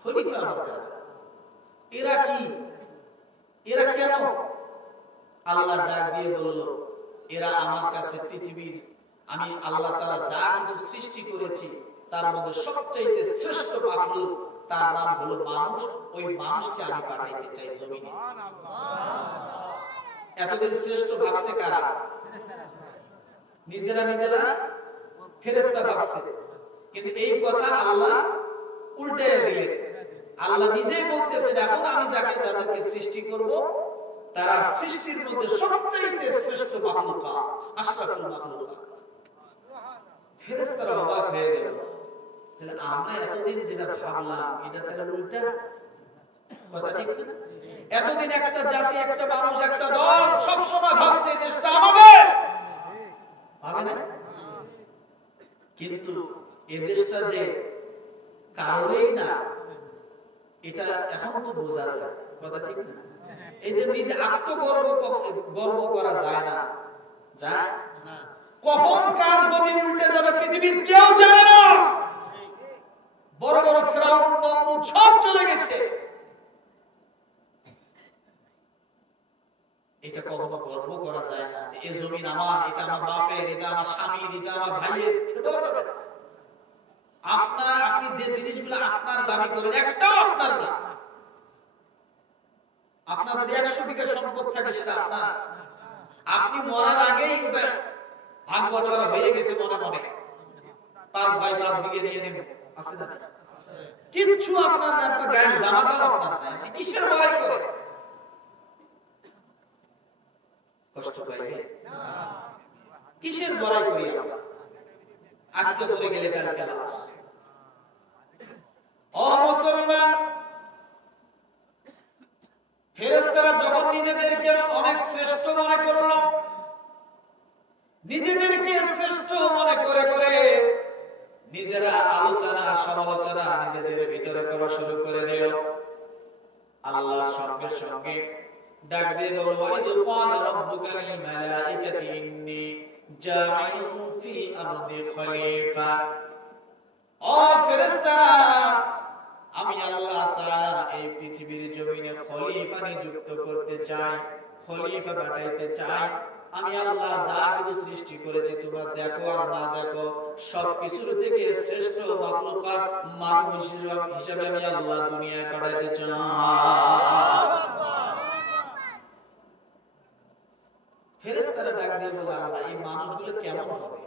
খলিফা আবার কারা? এরা কি? এরা কেন? আল্লাহ ডাক দিয়ে বলল, এরা আমার কাছে পৃথিবীর আমি আল্লাহ তাআলা যা কিছু সৃষ্টি করেছি তার মধ্যে সবচাইতে শ্রেষ্ঠ মাখলুক, তার নাম হলো মানুষ। ওই মানুষকে আমি পাঠাইতে চাই জমিনে। এতদিন শ্রেষ্ঠ ভাবছে কারা? নিজেরা নিজেরা ফেরেশতা ভাবছে। কিন্তু এই কথা আল্লাহ উল্টাইয়া দিলেন। আল্লাহ নিজেই বলতেছেন, এখন আমি যাদেরকে সৃষ্টি করব তারা সৃষ্টির মধ্যে সবচাইতে শ্রেষ্ঠ মাখলুকাত, আশরাফুল মাখলুকাত। ফেরেশতারা অবাক হয়ে গেল, তাহলে আমরা এতদিন যেটা ভাবলাম এটা তাহলে উল্টা কথা, ঠিক না? এতদিন একটা জাতি, একটা মানুষ, একটা দল সব সময় ভাবছে দেশটা আমাদের, ভাবে না? কিন্তু এই দেশটা যে কারোরই না, এটা এখন তো বোঝা যায়, কথা ঠিক না? এই যে নিজে গর্ব করা যায় না, যায় না। কখন কার গতি উল্টে যাবে পৃথিবীর কেউ জানে না। বড় বড় ফেরাউন, নমরুদ সব চলে গেছে। এটা কখনো গর্ব করা যায় না যে এই জমিন আমার, এটা আমার বাপের, এটা আমার স্বামীর, এটা আমার ভাইয়ের, এটা বলা যাবে না। আপনি যে জিনিসগুলো আপনার দাবি করেন একটাও আপনার না। আপনার যদি 100 বিঘা সম্পদ থাকে সেটা আপনার। আপনি মরার আগেই ওটা ভাগ বটোয়ারা হয়ে গেছে মনে মনে, 5 ভাই 5 বিঘা নিয়ে নেব, আছে না? কিচ্ছু আপনার না, আপনার গায়ের জামাটাও আপনার না। আপনি কিসের বড়াই করেন? কষ্ট পাইবে না। কিসের বড়াই করি আমরা? আজকে পড়ে গেলে কালকে লাশ। ও মুসলমান, ফেরেশতারা যখন নিজেদেরকে অনেক শ্রেষ্ঠ মনে করলো, নিজেদেরকে শ্রেষ্ঠ মনে করে করে নিজেরা আলোচনা সমালোচনা নিজেদের ভিতরে করা শুরু করে দিল, আল্লাহ সঙ্গে সঙ্গে ডাক দিয়ে বলল, ওয়াইদ ক্বালা রাব্বুকা লিল মালাইকাতি ইন্নী জাঈলুন ফিল আরদি খলিফা। ও ফেরেশতারা, আমি আল্লাহ তাআলা এই পৃথিবীর জমিনে খলিফা নিযুক্ত করতে চাই, খলিফা পাঠাইতে চাই। আমি আল্লাহ যা কিছু সৃষ্টি করেছি তোমরা দেখো আর না দেখো, সবকিছুর থেকে শ্রেষ্ঠ মাখলুকাত মানুষ হিসেবে আমি আল্লাহ দুনিয়ায় পাঠাইতে চাই। ফেরেশতারা ডাক দিয়ে বলে, আল্লাহ এই মানুষগুলো কেমন হবে?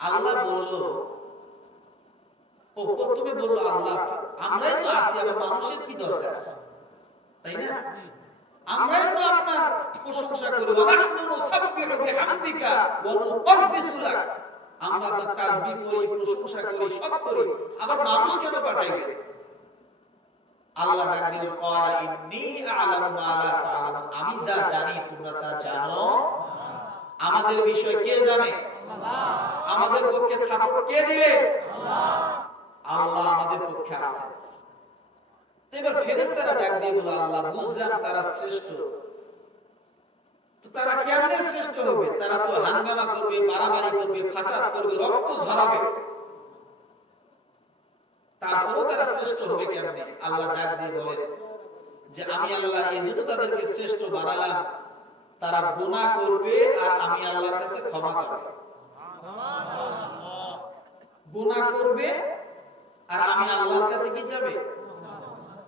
আল্লাহ বলল, ও প্রথমে বলল, আল্লাহ আমরাই তো আছি, আবার মানুষের কি দরকার, তাই না? আমরাই তো আপনার প্রশংসা করি, ওয়া নাহনু নুসাব্বিহু বিহামদিকা ওয়া নুকদ্দিসু লাক। আমরা আপনার তাসবিহ করি, প্রশংসা করি, সব করি, আবার মানুষ কেন পাঠাইবেন? আল্লাহ ডাক দিল, ক্বালা ইন্নী আ'লামু মা লা তা'লামুন। আমি যা জানি তোমরা তা জানো। আমাদের বিষয় কে জানে? আল্লাহ। আমাদের পক্ষে সাপোর্ট কে দিলে? আল্লাহ। আল্লাহ আমাদের পক্ষে আছে। এবার ফেরেশতারা ডাক দিয়ে বলে, আল্লাহ বুঝলাম তারা শ্রেষ্ঠ, তো তারা কেমনে শ্রেষ্ঠ হবে? তারা তো হাঙ্গামা করবে, মারামারি করবে, ফাসাদ করবে, রক্ত ঝরাবে, তারপরেও তারা শ্রেষ্ঠ হবে কেমনে? আল্লাহ ডাক দিয়ে বলেন যে আমি আল্লাহ এই জন্য তাদেরকে শ্রেষ্ঠ বানালাম, তারা গুনাহ করবে আর আমি আল্লাহর কাছে ক্ষমা চাইবে। গুনাহ করবে আর আমি আল্লাহর কাছে কি চাইবে?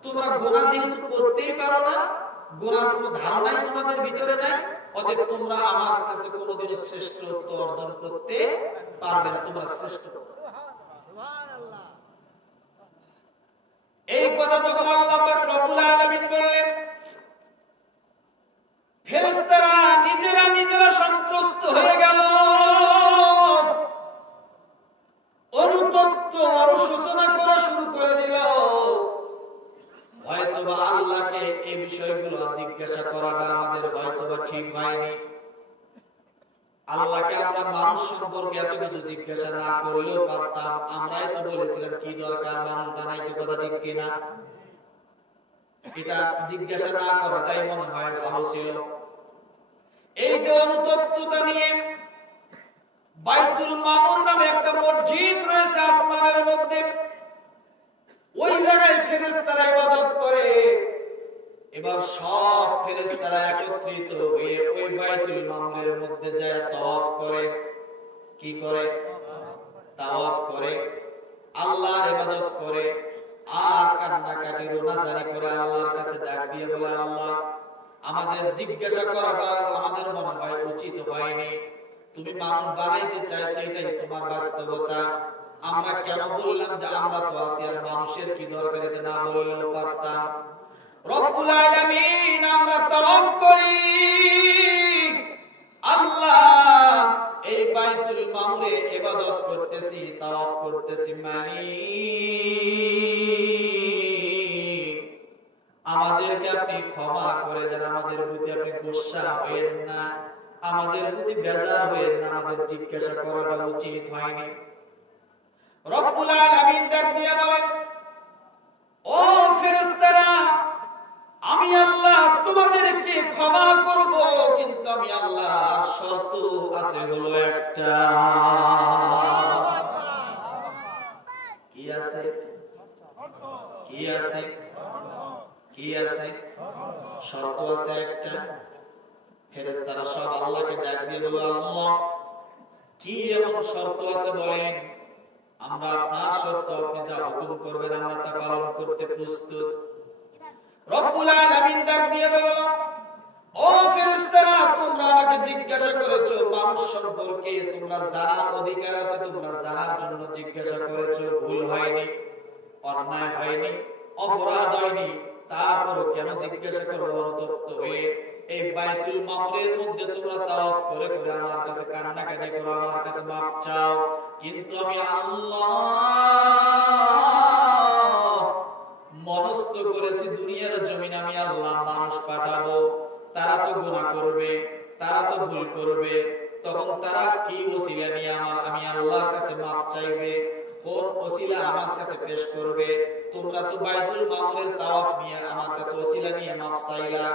তোমরা গুনাহ যেহেতু করতেই পারো না, গুনাহর কোনো ধারণাই তোমাদের ভিতরে নাই, অতএব তোমরা আমার কাছে কোনোদিনও শ্রেষ্ঠত্ব অর্জন করতে পারবে না, তোমরা শ্রেষ্ঠ। সুবহানাল্লাহ। এই কথা যখন আল্লাহ পাক রব্বুল আলামিন বললেন, ফেরেশতারা নিজেরা নিজেরা সন্ত্রস্ত হয়ে গেল, অনুতপ্ত হয়তোবা আল্লাহকে এই বিষয়গুলো জিজ্ঞাসা করাটা আমাদের হয়তোবা ঠিক হয়নি। আল্লাহকে আমরা মানুষ সম্পর্কে এত কিছু জিজ্ঞাসা না করলেও পারতাম। আমরাই তো বলেছিলাম কি দরকার মানুষ বানাইতে, কথা ঠিক কিনা? এটা জিজ্ঞাসা না করাটাই মনে হয় ভালো ছিল। এই যে অনুতপ্ততা নিয়ে বাইতুল মামুর নামে একটা মসজিদ রয়েছে আসমানের মধ্যে, ওই জায়গায় ফেরেশতারা ইবাদত করে। এবার সব ফেরেশতারা একত্রিত হয়ে ওই বাইতুল মামুরের মধ্যে যায় তাওয়াফ করে। কি করে? তাওয়াফ করে, আল্লাহর ইবাদত করে, আর কান্নাকাটি রোনাজারি করে আল্লাহর কাছে ডাক দিয়ে বলে, আল্লাহ আমাদের জিজ্ঞাসা করাটা আমাদের মনে হয় উচিত হয়নি। তুমি মানুষ বানাইতে চাইছো, এটাই তোমার বাস্তবতা। আমরা কেন বললাম যে আমরা তো আছি, আর মানুষের কি দরকার? এটা না বললেও পারতাম। রব্বুল আলামিন, আমরা তাওয়াফ করি, আল্লাহ এই বাইতুল মামুরে ইবাদত করতেছি, তাওয়াফ করতেছি, আমাদেরকে আপনি ক্ষমা করে দেন, আমাদের প্রতি আপনি গোসা হয়েন না, আমাদের প্রতি বেজার হয়েন না, আমাদের জিজ্ঞাসা করাটা উচিত হয়নি। রব্বুল আলামিন ডাক দিয়ে বলেন, ও ফেরেশতারা, আমি আল্লাহ তোমাদেরকে ক্ষমা করব, কিন্তু আমি আল্লাহর শর্ত আছে হলো একটা। কি আছে? কি আছে? কি আছে? শর্ত আছে একটা। ফেরেশতারা সব আল্লাহকে ডাক দিয়ে বলে, আল্লাহ কি এমন শর্ত আছে বলেন, আমরা আপনার শর্ত, আপনি যা হুকুম করবেন আমরা তা পালন করতে প্রস্তুত। রব্বুল আলামিন ডাক দিয়ে বলল, ও ফেরেশতারা, তোমরা আমাকে জিজ্ঞাসা করেছো মানুষ সম্পর্কে, তোমরা জানার অধিকার আছে, তোমরা জানার জন্য জিজ্ঞাসা করেছো। ভুল হয়নি, অন্যায় হয়নি, অপরাধ হয়নি, তারপরও কেন জিজ্ঞাসা করলো অনুতপ্ত হয়ে? এই বাইতুল মামুরের মধ্যে তোমরা তাওয়াফ করে করে আমার কাছে কান্নাকাটি করো, আমার কাছে মাপ চাও, কিন্তু আমি আল্লাহ মনস্থ করেছি দুনিয়ার জমিনে আমি আল্লাহ মানুষ পাঠাবো, তারা তো গুনাহ করবে, তারা তো ভুল করবে, তখন তারা কি ওসিলা নিয়ে আমি আল্লাহর কাছে মাপ চাইবে? কোন ওসিলা আমার কাছে পেশ করবে? তোমরা তো বাইতুল মামুরের তাওয়াফ নিয়ে আমার কাছে ওসিলা নিয়ে মাপ চাইলা,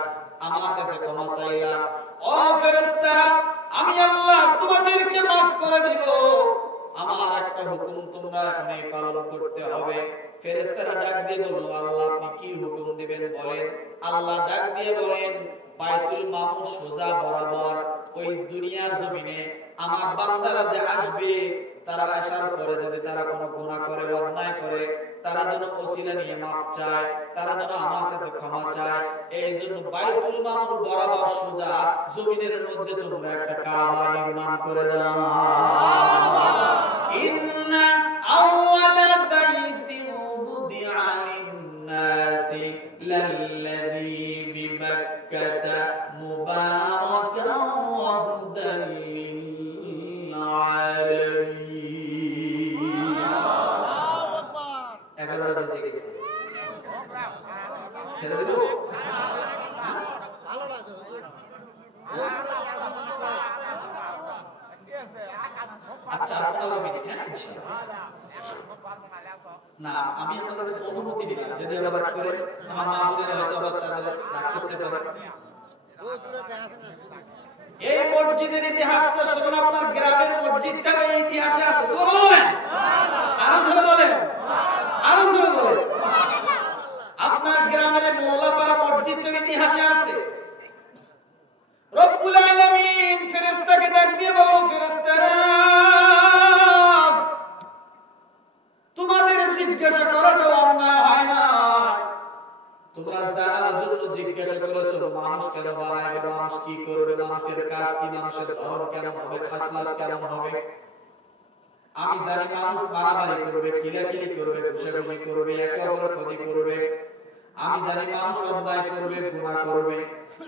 আমার কাছে ক্ষমা চাইলা। ও ফেরেশতারা, আমি আল্লাহ তোমাদেরকে মাফ করে দিব, আমার একটা হুকুম তোমরা এখনই পালন করতে হবে। ফেরেশতারা ডাক দিয়ে বলল, আল্লাহ আপনি কি হুকুম দিবেন বলেন। আল্লাহ ডাক দিয়ে বলেন, বাইতুল মামুর সোজা বরাবর ওই দুনিয়ার জমিনে আমার বান্দারা যে আসবে, তারা আসার পরে যদি তারা কোনো গুনাহ করে, অন্যায় করে, তারা যেন ওসিলা নিয়ে মাপ চায়, তারা যেন আমার কাছে ক্ষমা চায়। এই জন্য বাইতুল মামুর বরাবর সোজা জমিনের মধ্যে তোমরা একটা কাবা নির্মাণ করে দাও। ইন্না আউওয়ালা বাইতিন বুদিআ লিন-নাসি লাল্লাযী বিবাক্কাতা মুবারাকান ওয়া হুদাল লিল-আলামিন। আল্লাহু আকবার। 11টা বেজে গেছে, ছেড়ে দেব? ভালো লাগে আচ্ছা, আপনারা মিনিট, হ্যাঁ না, আমি আপনাদের কাছে অনুমতি নিলাম, যদি আবার রাগ করে আমার মা বোনেরা হয়তো আবার তাদের রাগ করতে পারে। এই মসজিদের ইতিহাসটা শুনুন, আপনার গ্রামের মসজিদটা এই ইতিহাসে আছে, বলেন আরো ধরে বলেন, আরো ধরে বলেন। আপনার গ্রামের মোল্লাপাড়া মসজিদটা ইতিহাসে আছে। রব্বুল আলামিন ফেরেশতাকে ডাক দিয়ে বলো, ফেরেশতারা তোমাদের জিজ্ঞাসা করাটা অন্যায় হয় না, তোমরা জানার জন্য জিজ্ঞাসা করেছো মানুষ কেন বানাইবে, মানুষ কি করবে, মানুষের কাজ কি, মানুষের ধর্ম কেমন হবে, খাসলাত কেমন হবে। আমি জানি মানুষ মারামারি করবে, কিলাকিলি করবে, ঘুষাঘুষি করবে, একে অপরের ক্ষতি করবে, আমি জানি মানুষ অন্যায় করবে, গুনাহ করবে,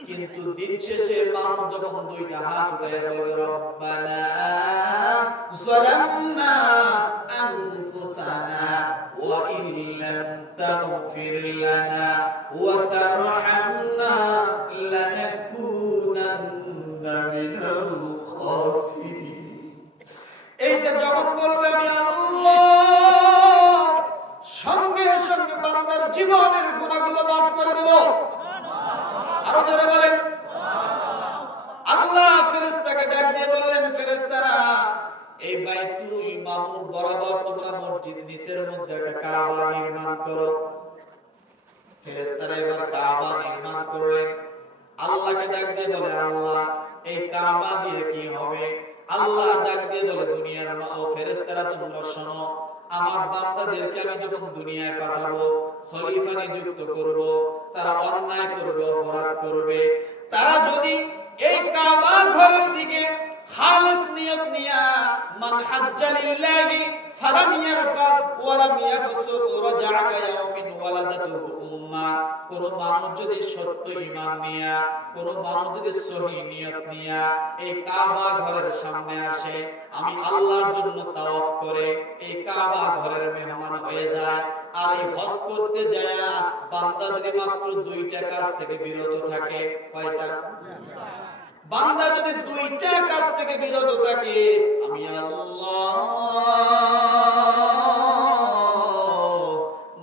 কিন্তু দিন শেষে মানুষ যখন দুইটা হাত উঠায় বলবে, রব্বানা যালামনা আনফুসানা وإن لم تغفر لنا وترحمنا لنكونن من الخاسرين এইটা যখন বলবে আমি আল্লাহ সঙ্গে সঙ্গে বান্দার জীবনের গুনাহগুলো maaf করে দেব আরো জোরে বলেন আল্লাহ ফেরেশতাকে ডাক দিয়ে বললেন ফেরেশতারা এই বাইতুল মামুর বরাবর তোমরা মসজিদ নিচের মধ্যে একটা কাবা নির্মাণ করো ফেরেশতারা এবার কাবা নির্মাণ করলেন আল্লাহকে ডাক দিয়ে বলে আল্লাহ এই কাবা দিয়ে কি হবে আল্লাহ ডাক দিয়ে বলে দুনিয়ার ও ফেরেশতারা তোমরা শোনো আমার বান্দাদেরকে আমি যখন দুনিয়ায় পাঠাবো খলিফা নিযুক্ত করব তারা অন্যায় করবে অপরাধ করবে তারা যদি এই কাবা ঘরের দিকে খালিস নিয়ত নিয়া মান হাজ্জা লিল্লাহি ফালাম ইয়ারফাস ওয়া লাম ইয়াফসুক রাজা'a ইয়াউমিন ওয়ালাদাতুহু উম্মা কোন মানুষ যদি সত্য ঈমান নিয়া কোন মানুষ যদি সহিহ নিয়ত নিয়া এই কাবা ঘরের সামনে আসে আমি আল্লাহর জন্য তাওয়াফ করে এই কাবা ঘরের মেহমান হয়ে যায় আর এই হজ করতে যায় বান্দা যদি মাত্র দুইটা কাজ থেকে বিরত থাকে কয়টা বান্দা যদি দুইটা কাজ থেকে বিরত থাকে আমি আল্লাহ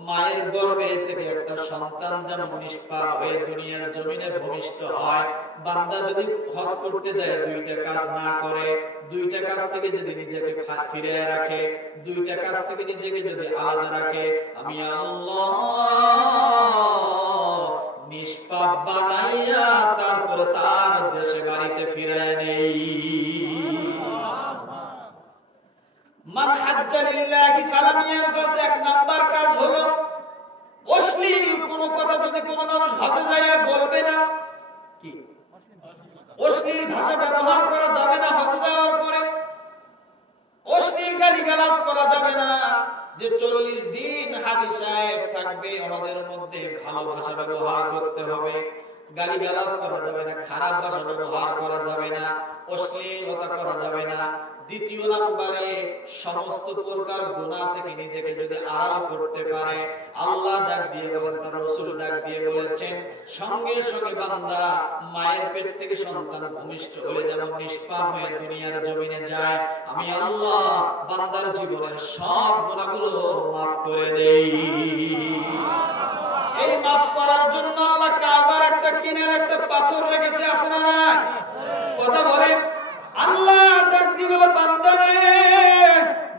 মায়ের গর্ভে থেকে একটা সন্তান যেমন নিষ্পাপ হয়ে দুনিয়ার জমিনে ভূমিষ্ঠ হয় বান্দা যদি হজ করতে যায় দুইটা কাজ না করে দুইটা কাজ থেকে যদি নিজেকে ফিরে রাখে দুইটা কাজ থেকে নিজেকে যদি আলাদা রাখে আমি আল্লাহ নিষ্পাপ বানাইয়া তারপরে তার দেশে বাড়িতে ফিরায় নেই মান হাজ্জা লিল্লাহি ফালাম ইয়ারফাস এক নাম্বার কাজ হলো অশ্লীল কোন কথা যদি কোন মানুষ হজে যায় বলবে না কি অশ্লীল ভাষা ব্যবহার করা যাবে না হজে যাওয়ার পরে অশ্লীল গালিগালাজ করা যাবে না যে 40 দিন হাজী সাহেব থাকবে হজের মধ্যে ভালো ভাষা ব্যবহার করতে হবে গালিগালাজ করা যাবে না খারাপ ভাষা ব্যবহার করা যাবে না অশ্লীলতা করা যাবে না দ্বিতীয় নম্বরে সমস্ত প্রকার গুনাহ থেকে নিজেকে যদি আড়াল করতে পারে আল্লাহ ডাক দিয়ে বলেন তার রাসূল ডাক দিয়ে বলেছেন সঙ্গে সঙ্গে বান্দা মায়ের পেট থেকে সন্তান ভূমিষ্ঠ হলে যেমন নিষ্পাপ হয়ে দুনিয়ার জমিনে যায় আমি আল্লাহ বান্দার জীবনের সব গুনাহগুলো maaf করে দেই এই maaf করার জন্য আল্লাহ কাবার একটা কিনারে একটা পাথর রেখেছে আছে না না কথা বলেন আল্লাহ ডাক দিয়ে বলে বান্দারে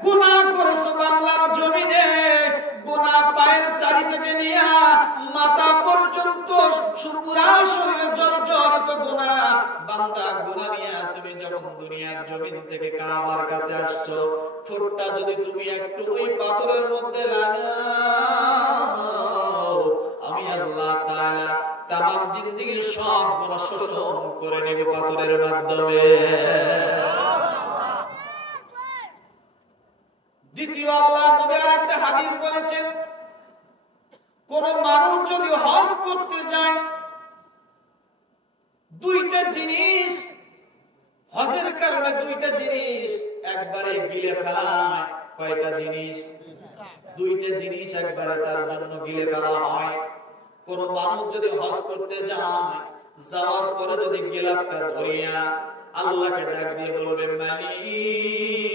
গুনাহ করেছো বাংলার জমিনে গুনাহ পায়ের চারি থেকে নিয়ে মাথা পর্যন্ত পুরা শরীরে জর্জরিত গুনাহ বান্দা গুনাহ নিয়ে তুমি যখন দুনিয়ার জমিন থেকে কাবার কাছে আসছো ঠোঁটটা যদি তুমি একটু ওই পাথরের মধ্যে লাগাও আমি আল্লাহ তাআলা তামাম জিন্দেগীর সব গুনাহ শোষণ করে নেব পাথরের মাধ্যমে দ্বিতীয় আল্লাহর নবী আরেকটা হাদিস বলেছেন কোন মানুষ যদি হজ করতে যায় দুইটা জিনিস হজের কারণে দুইটা জিনিস একবারে গিলে ফেলায় কয়টা জিনিস দুইটা জিনিস একবারে তার জন্য গিলে ফেলা হয় কোন মানুষ যদি হজ করতে যায় যাওয়ার পরে যদি গিলাফটা ধরিয়া আল্লাহকে ডাক দিয়ে বলবে মালিক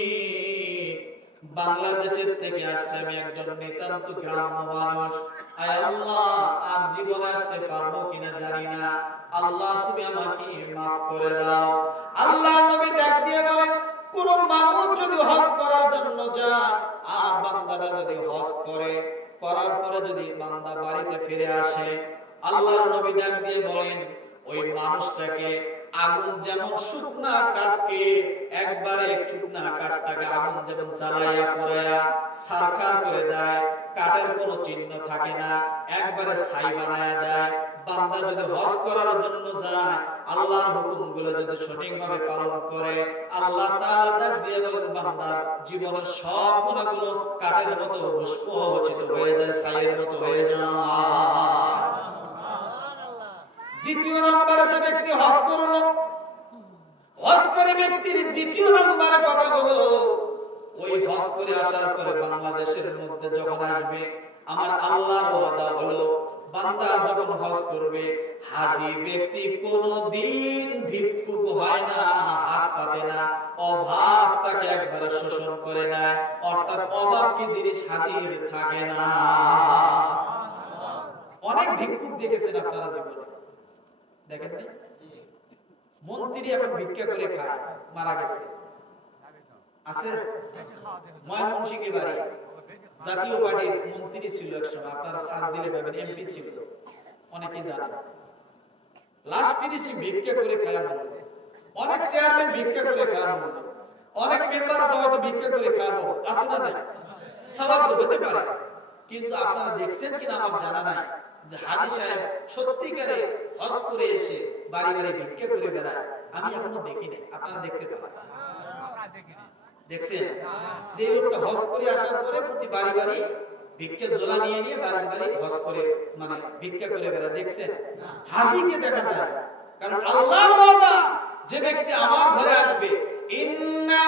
বাংলাদেশের থেকে আসছে আমি একজন নিতান্ত গ্রাম্য মানুষ আয় আল্লাহ আর জীবনে আসতে পারবো কিনা জানি না আল্লাহ তুমি আমাকে maaf করে দাও আল্লাহ নবী ডাক দিয়ে বলেন কোন মানুষ যদি হজ করার জন্য যায় আর বান্দাটা যদি হজ করে করার পরে যদি বান্দা বাড়িতে ফিরে আসে আল্লাহর নবী ডাক দিয়ে বলেন ওই মানুষটাকে আগুন যেমন শুকনা কাঠকে একবারে শুকনা কাঠটাকে আগুন যেমন জ্বালায়া পোড়ায়া ছারখার করে দেয় কাঠের কোনো চিহ্ন থাকে না একবারে ছাই বানায়া দেয় বান্দা যদি হজ করার জন্য যায় আল্লাহর হুকুমগুলো যদি সঠিকভাবে পালন করে আল্লাহ তাআলা ডাক দিয়ে বলেন বান্দার জীবনের সব গুনাহগুলো কাঠের মতো ভস্মচিত হয়ে যায় ছাইয়ের মতো হয়ে যায় দ্বিতীয় নম্বরে যে ব্যক্তি হজ করলো হজ করে ব্যক্তির দ্বিতীয় নম্বরে কথা হলো ওই হজ করে আসার পরে বাংলাদেশের মধ্যে যখন আসবে, আমার আল্লাহর ওয়াদা হলো বান্দা যখন হজ করবে, হাজী ব্যক্তি কোনদিন ভিক্ষুক হয় না, হাত পাতে না, অভাব তাকে একবারে শোষণ করে না, অর্থাৎ অভাব কি জিনিস হাজির থাকে না। অনেক ভিক্ষুক দেখেছেন আপনারা জীবনে, দেখেন নি? মন্ত্রী এখন ভিক্ষা করে খায়, মারা গেছে আছে। ময়মনসিংহে বাড়ি, জাতীয় পার্টির মন্ত্রী ছিল একসময়, আপনারা সার্চ দিলে পাবেন, এমপি ছিল, অনেকে জানেন। লাস্ট ফিনিশিং ভিক্ষা করে খায় মরল। অনেক চেয়ারম্যান ভিক্ষা করে খায় মরল, অনেক মেম্বার আছে হয়তো ভিক্ষা করে খায় মরল, আছে না নাই? সওয়াল তো হতে পারে, কিন্তু আপনারা দেখছেন কিনা আমার জানা নাই যে হাজী সাহেব সত্যিকারে হজ করে এসে বাড়ি বাড়ি ভিক্ষা করে বেড়ায়। আমি এখনো দেখি নাই, আপনারা দেখতে পারেন। দেখছেন যে লোকটা হজ করে আসার পরে প্রতি বাড়ি বাড়ি ভিক্ষা জোলা নিয়ে নিয়ে বাড়ি বাড়ি হজ করে মানে ভিক্ষা করে বেড়ায়, দেখছেন? হাজীকে দেখা যায়, কারণ আল্লাহর ওয়াদা যে ব্যক্তি আমার ঘরে আসবে, ইন্না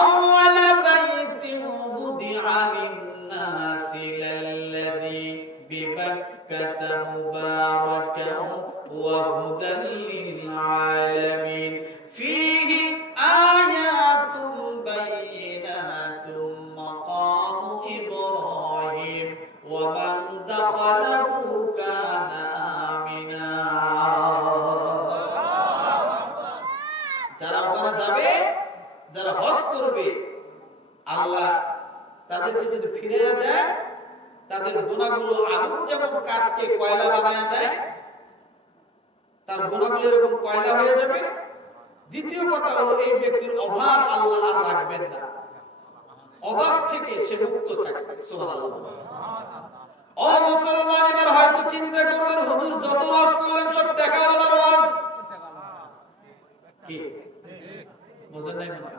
আউওয়ালা বাইতিন ফুদিআ লিন-নাসি লাল্লাযী বিবাক্কাতা মুবারাকান ওয়া হুদাল লিল-আলামিন ফীহি আয়াতুন বাইয়িনাতুম মাকামু ইব্রাহিম ওয়া মান দাখালাহু কানা আমিনা। যারা ওখানে যাবে, যারা হজ করবে, আল্লাহ তাদেরকে যদি ফিরিয়ে দেয়, তাদের গুনাহগুলো আগুন যেমন কাটকে কয়লা বানায় দেয়, তার গুনাহগুলো এরকম কয়লা হয়ে যাবে। দ্বিতীয় কথা হলো এই ব্যক্তির অভাব আল্লাহ আর রাখবেন না, অভাব থেকে সে মুক্ত থাকবে। সুবহানাল্লাহ। ও মুসলমান, এবার হয়তো চিন্তা করবেন হুজুর যত ওয়াজ করলেন সব টাকাওয়ালার ওয়াজ। কি বুঝেন নাই? মনে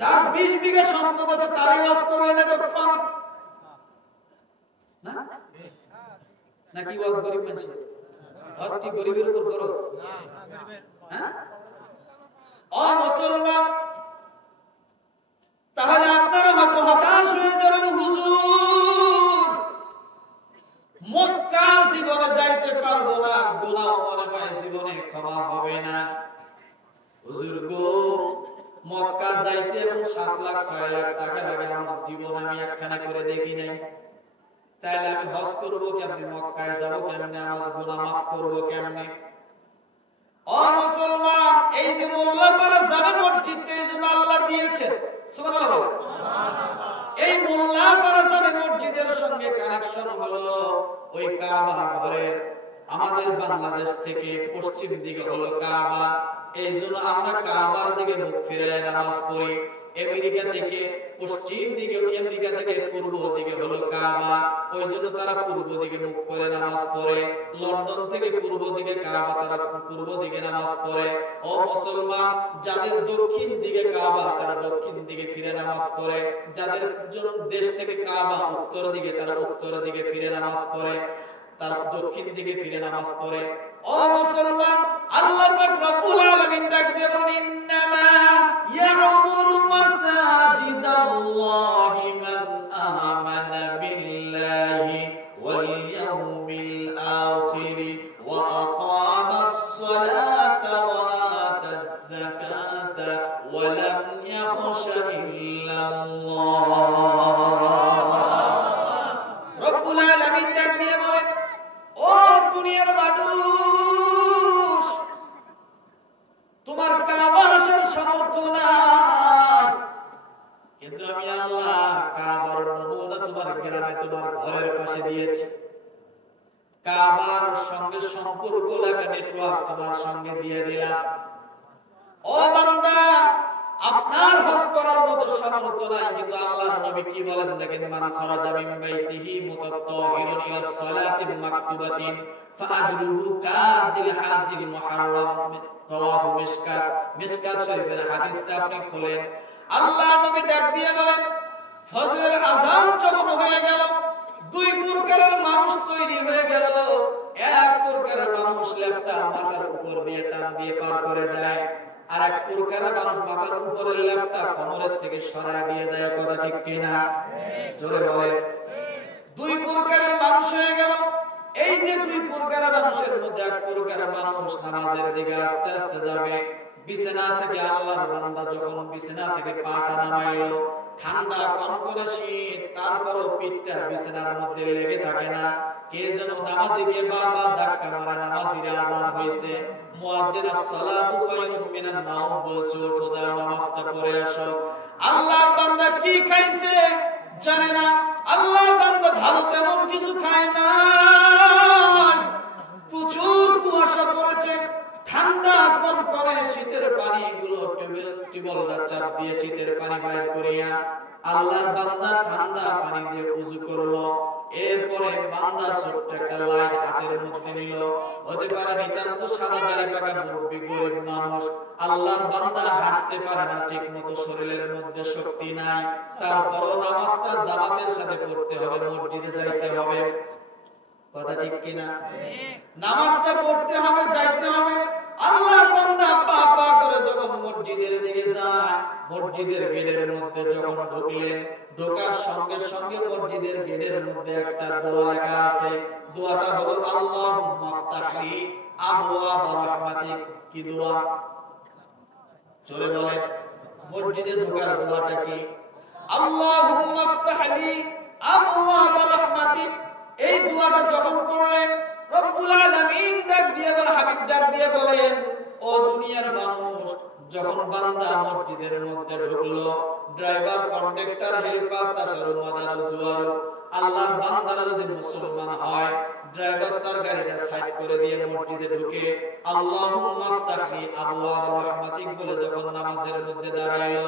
যার 20 বিঘা সম্পদ আছে তারই ওয়াজ করবে না তখন না, নাকি ওয়াজ গরিব মানুষের? ওয়াজ কি গরিবের উপর ফরজ? হ্যাঁ। ও মুসলমান, তাহলে আপনারা হয়তো হতাশ হয়ে যাবেন, হুজুর মক্কা জীবনে যাইতে পারবো না, গুনাহ মনে হয় জীবনে ক্ষমা হবে না। হুজুর গো, মক্কা যাইতে এখন 7 লাখ 6 লাখ টাকা লাগে, আমার জীবন আমি একখানা করে দেখি নাই, তাইলে আমি হজ করবো কেমনে, মক্কায় যাবো কেমনে, আমার গুনাহ মাফ করবো কেমনে? ও মুসলমান, এই যে মোল্লাপাড়া জামে মসজিদটা এই জন্য আল্লাহ দিয়েছেন, সুবহানাল্লাহ। এই মোল্লাপাড়া জামে মসজিদের সঙ্গে কানেকশন হলো ওই কাবা ঘরের। আমাদের বাংলাদেশ থেকে পশ্চিম দিকে হলো কাবা, এই জন্য আমরা কাবার দিকে মুখ ফিরিয়ে নামাজ পড়ি। আমেরিকা থেকে পশ্চিম দিকে, আমেরিকা থেকে পূর্ব দিকে হলো কাবা, ওই জন্য তারা পূর্ব দিকে মুখ করে নামাজ পড়ে। লন্ডন থেকে পূর্ব দিকে কাবা, তারা পূর্ব দিকে নামাজ পড়ে। ও মুসলমান, যাদের দক্ষিণ দিকে কাবা তারা দক্ষিণ দিকে ফিরে নামাজ পড়ে, যাদের দেশ থেকে কাবা উত্তর দিকে তারা উত্তর দিকে ফিরে নামাজ পড়ে, তারা দক্ষিণ দিকে ফিরে নামাজ পড়ে। ও মুসলমান, আল্লাহ পাক রব্বুল আলামিন ডাক দিয়ে বলেন, ইন্নামা ইয়ামুরু মাসাজিদাল্লাহি মান আমানা বিল্লাহি ওয়াল ইয়াউমিল আখির ওয়া আকামাস সালাতা ওয়া আতাজ যাকাতা ওয়া লাম ইয়াখশা ইল্লাল্লাহ। রব্বুল আলামিন ডাক দিয়ে বলেন, ও দুনিয়ার মানুষ, তোমার কাবা আসার সামর্থ্য নাই, কিন্তু আমি আল্লাহ কাবার নমুনা তোমার গ্রামে তোমার ঘরের পাশে দিয়েছি। কাবার সঙ্গে সম্পর্ক লাগা নেটওয়ার্ক তোমার সঙ্গে দিয়ে দিলাম। ও বান্দা, আপনার হজ করার মতো সামর্থ্য নাই, কিন্তু আল্লাহর নবী কি বলেন দেখেন, মান খারাজা মিন বাইতিহি মুতাত্তাহিরুন ইলা সালাতিন মাকতুবাতিন ফাআজরুহু কাজিল হাজ্জিল মুহাররাম। রাওয়াহু মিশকাত। মিশকাত শরীফের হাদিসটা আপনি খোলেন, আল্লাহর নবী ডাক দিয়ে বলেন, ফজরের আযান যখন হয়ে গেল, দুই প্রকারের মানুষ তৈরি হয়ে গেল। এক প্রকারের মানুষ লেপটা মাথার উপর দিয়ে টান দিয়ে পার করে দেয়, আর এক প্রকারের মানুষ মাথার উপরের লেপটা কোমরের থেকে সরায় দিয়ে দেয়। কথা ঠিক কিনা? জোরে বলেন। দুই প্রকারের মানুষ হয়ে গেল। এই যে দুই প্রকারের মানুষের মধ্যে এক প্রকারের মানুষ নামাজের দিকে আস্তে আস্তে যাবে। বিছানা থেকে আল্লাহর বান্দা যখন বিছানা থেকে পাটা নামাইলো, ঠান্ডা কনকনে শীত, তারপরও পিঠটা বিছানার মধ্যে লেগে থাকে না। কে যেন নামাজিকে বারবার ধাক্কা মারে, নামাজির আযান হইছে, মুয়াজ্জিন as-সালাতু খায়রুম মিনান নাওম বলছে, উঠো যাও নামাজটা পড়ে আসো। আল্লাহর বান্দা কি খাইছে জানে না, আল্লাহর বান্দা ভালো তেমন কিছু খায় না। প্রচুর কুয়াশা পড়েছে, ঠান্ডা কনকনে শীতের পানিগুলো টিউবওয়েল চাপ দিয়ে শীতের পানি বাইর করিয়া আল্লাহর বান্দা ঠান্ডা পানি দিয়ে ওযু করলো। এরপরে বান্দা ছোট্ট একটা লাইট হাতের মধ্যে নিল। হতে পারে নিতান্ত সাদা দাড়ি পাকা মুরব্বি গরিব মানুষ, আল্লাহর বান্দা হাঁটতে পারে না ঠিক মতো, শরীরের মধ্যে শক্তি নাই। তারপরও নামাজটা জামাতের সাথে পড়তে হবে, মসজিদে যাইতে হবে। কথা ঠিক কিনা? নামাজটা পড়তে হবে, যাইতে হবে। আল্লাহর বান্দা পা পা করে যখন মসজিদের দিকে যায়, মসজিদের গেটের মধ্যে যখন ঢুকলেন, ঢোকার সঙ্গে সঙ্গে মসজিদের গেটের মধ্যে একটা দোয়া লেখা আছে। দোয়াটা হলো আল্লাহুম্মা ফতাহলি আবওয়াব রাহমাতিক। কি দোয়া? জোরে বলেন। মসজিদে ঢোকার দোয়াটা কি? আল্লাহুম্মা ফতাহলি আবওয়াব রাহমাতিক। এই দোয়াটা যখন পড়লেন, রব্বুল আলামিন ডাক দিয়ে বলেন, হাবিব ডাক দিয়ে বলেন, ও দুনিয়ার মানুষ, যখন বান্দা মসজিদের মধ্যে ঢুকলো, ড্রাইভার, কন্ডাক্টর, হেল্পার, তাসারু, মাদারু, জুয়ারু, আল্লাহর বান্দারা যদি মুসলমান হয়, ড্রাইভার তার গাড়িটা সাইড করে দিয়ে মসজিদে ঢুকে আল্লাহুম্মা ফতাহলি আবওয়াব রাহমাতিক বলে যখন নামাজের মধ্যে দাঁড়াইলো,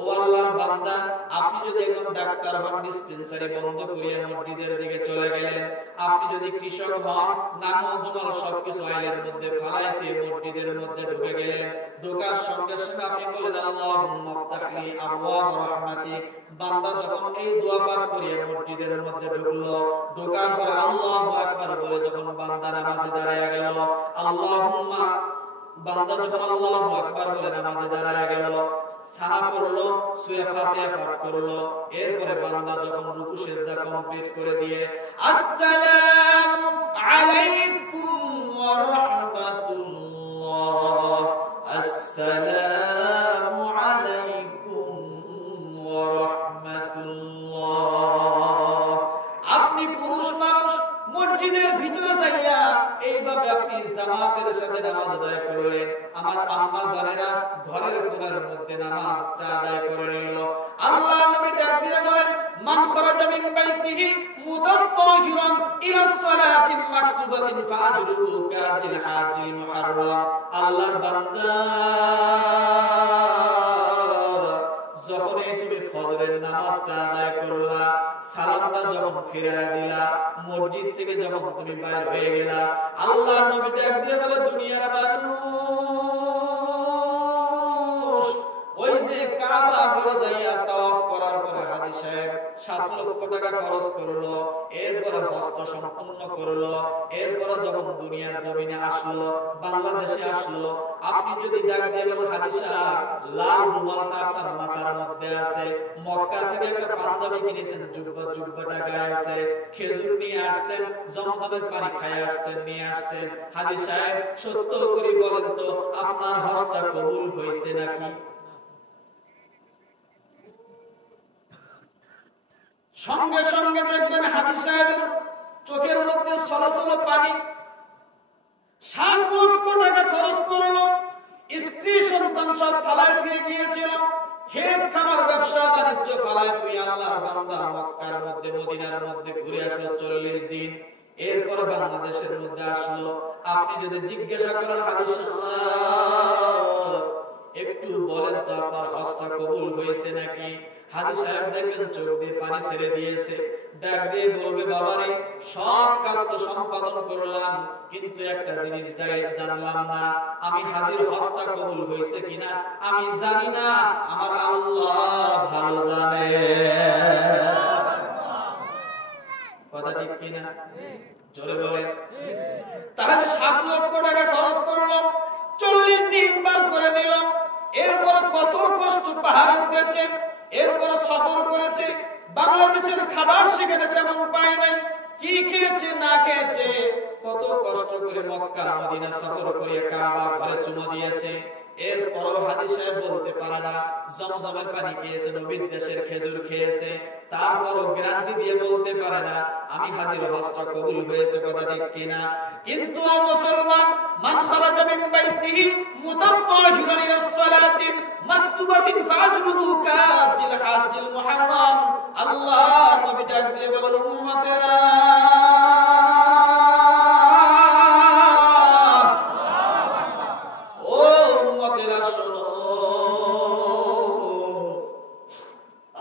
ও আল্লাহর বান্দা, আপনি যদি একজন ডাক্তার হন, ডিসপেন্সারি বন্ধ করিয়া মসজিদের দিকে চলে গেলেন, আপনি যদি কৃষক হন, নাঙল জমাল সবকিছু আইলের মধ্যে ফালাই দিয়ে মসজিদের মধ্যে ঢুকে গেলেন, ঢোকার সঙ্গে সঙ্গে আপনি বলেন আল্লাহুম্মা ফতাহলি আবওয়াব রাহমাতিক। বান্দা যখন এই দোয়া পাঠ করিয়া মসজিদের মধ্যে ঢুকলো, ঢোকার পর আল্লাহু আকবার বলে যখন বান্দা নামাজে দাঁড়ায় গেল, আল্লাহুম্মা, বান্দা যখন আল্লাহু আকবার বলে নামাজে দাঁড়ায় গেল, সানা পড়লো, সূরা ফাতিহা পাঠ করলো, এরপরে বান্দা যখন রুকু সিজদা কমপ্লিট করে দিয়ে আসসালামু আলাইকুম ওয়া রাহমাতুল্লাহ, আসসালামু আলাইকুম ওয়া রাহমাতুল্লাহ। আপনি পুরুষ মানুষ মসজিদের ভিতরে যাইয়া এইভাবে আপনি জামাতের সাথে নামাজ আদায় করলেন। আমার আম্মা জানেরা ঘরের কোণার মধ্যে নামাজটা আদায় করে নিল। আল্লাহর নবী ডাক দিয়ে বলেন, মান খরাজা মিন বাইতিহি মুতাত্তাহিরান ইলা সালাতি মাকতুবাতিন ফাজরুহু কাজিল হাজিল মুহাররাম। আল্লাহর বান্দা, যখনই তুমি ফজরের নামাজটা আদায় করলা, সালামটা যখন ফিরায় দিলা, মসজিদ থেকে যখন তুমি বাইরে হয়ে গেলা, আল্লাহর নবী ডাক দিয়ে বলে, দুনিয়ার মানুষ, ওই যে কাবা ঘরে যাইয়া তাওয়াফ করার পরে হাজী সাহেব 7 লক্ষ টাকা খরচ করলো, এরপরে হজ সম্পূর্ণ করলো, এরপরে যখন দুনিয়ার জমিনে আসলো, বাংলাদেশে আসলো, আপনি যদি ডাক দিয়ে বলেন, হাজী সাহেব লাল রুমালটা আপনার মাথার মধ্যে আছে, মক্কা থেকে একটা পাঞ্জাবি কিনেছেন, জুব্বাটা গায়ে আছে, খেজুর নিয়ে আসছেন, জমজমের পানি খায় আসছেন, নিয়ে আসছেন, হাজী সাহেব সত্য করে বলেন তো আপনার হজটা কবুল হয়েছে নাকি? সঙ্গে সঙ্গে দেখবেন হাজী সাহেবের চোখের মধ্যে সলসল পানি। 7 লক্ষ টাকা খরচ করলো, স্ত্রী সন্তান সব ফালায় থুয়ে গিয়েছিল, ক্ষেত খামার ব্যবসা বাণিজ্য ফালায় থুয়ে আল্লাহর বান্দা মক্কার মধ্যে, মদিনার মধ্যে ঘুরে আসলো 40 দিন। এরপরে বাংলাদেশের মধ্যে আসলো। আপনি যদি জিজ্ঞাসা করেন, হাজী সাহেব একটু বলেন তো আপনার হজটা কবুল হয়েছে নাকি, হাজী সাহেব দেখবেন চোখ দিয়ে পানি ছেড়ে দিয়েছে, ডাক দিয়ে বলবে, বাবারে সব কাজ তো সম্পাদন করলাম, কিন্তু একটা জিনিস জানলাম না, আমি হাজীর হজটা কবুল হয়েছে কিনা আমি জানি না, আমার আল্লাহ ভালো জানে। কথা ঠিক কিনা? জোরে বলে। তাহলে 7 লক্ষ টাকা খরচ করলাম, 40 দিন বার করে দিলাম, পাহাড়ে উঠেছে, এরপর সফর করেছে, বাংলাদেশের খাবার সেখানে তেমন পায় নাই, কি খেয়েছে না খেয়েছে, কত কষ্ট করে মক্কা মদিনা সফর করে কাবা ঘরে চুমা দিয়েছে, এরপরও হাদী সাহেব বলতে পারে না জমজমের পানি খেয়েছে, নবীর দেশের খেজুর খেয়েছে, তারপরও গ্যারান্টি দিয়ে বলতে পারে না আমি হাজির হজটা কবুল হয়েছে, কথা ঠিক কিনা? কিন্তু মুসলমান, মান খারাজা মিন বাইতিহি মুতাত্তাহিরান ইলাস সালাতি মাকতুবাতিন ফাজরুহু কাজিল হাজ্জিল মুহাররম। আল্লাহ নবী ডাক দিয়ে বলে, উম্মতেরা ও উম্মতেরা শোনো,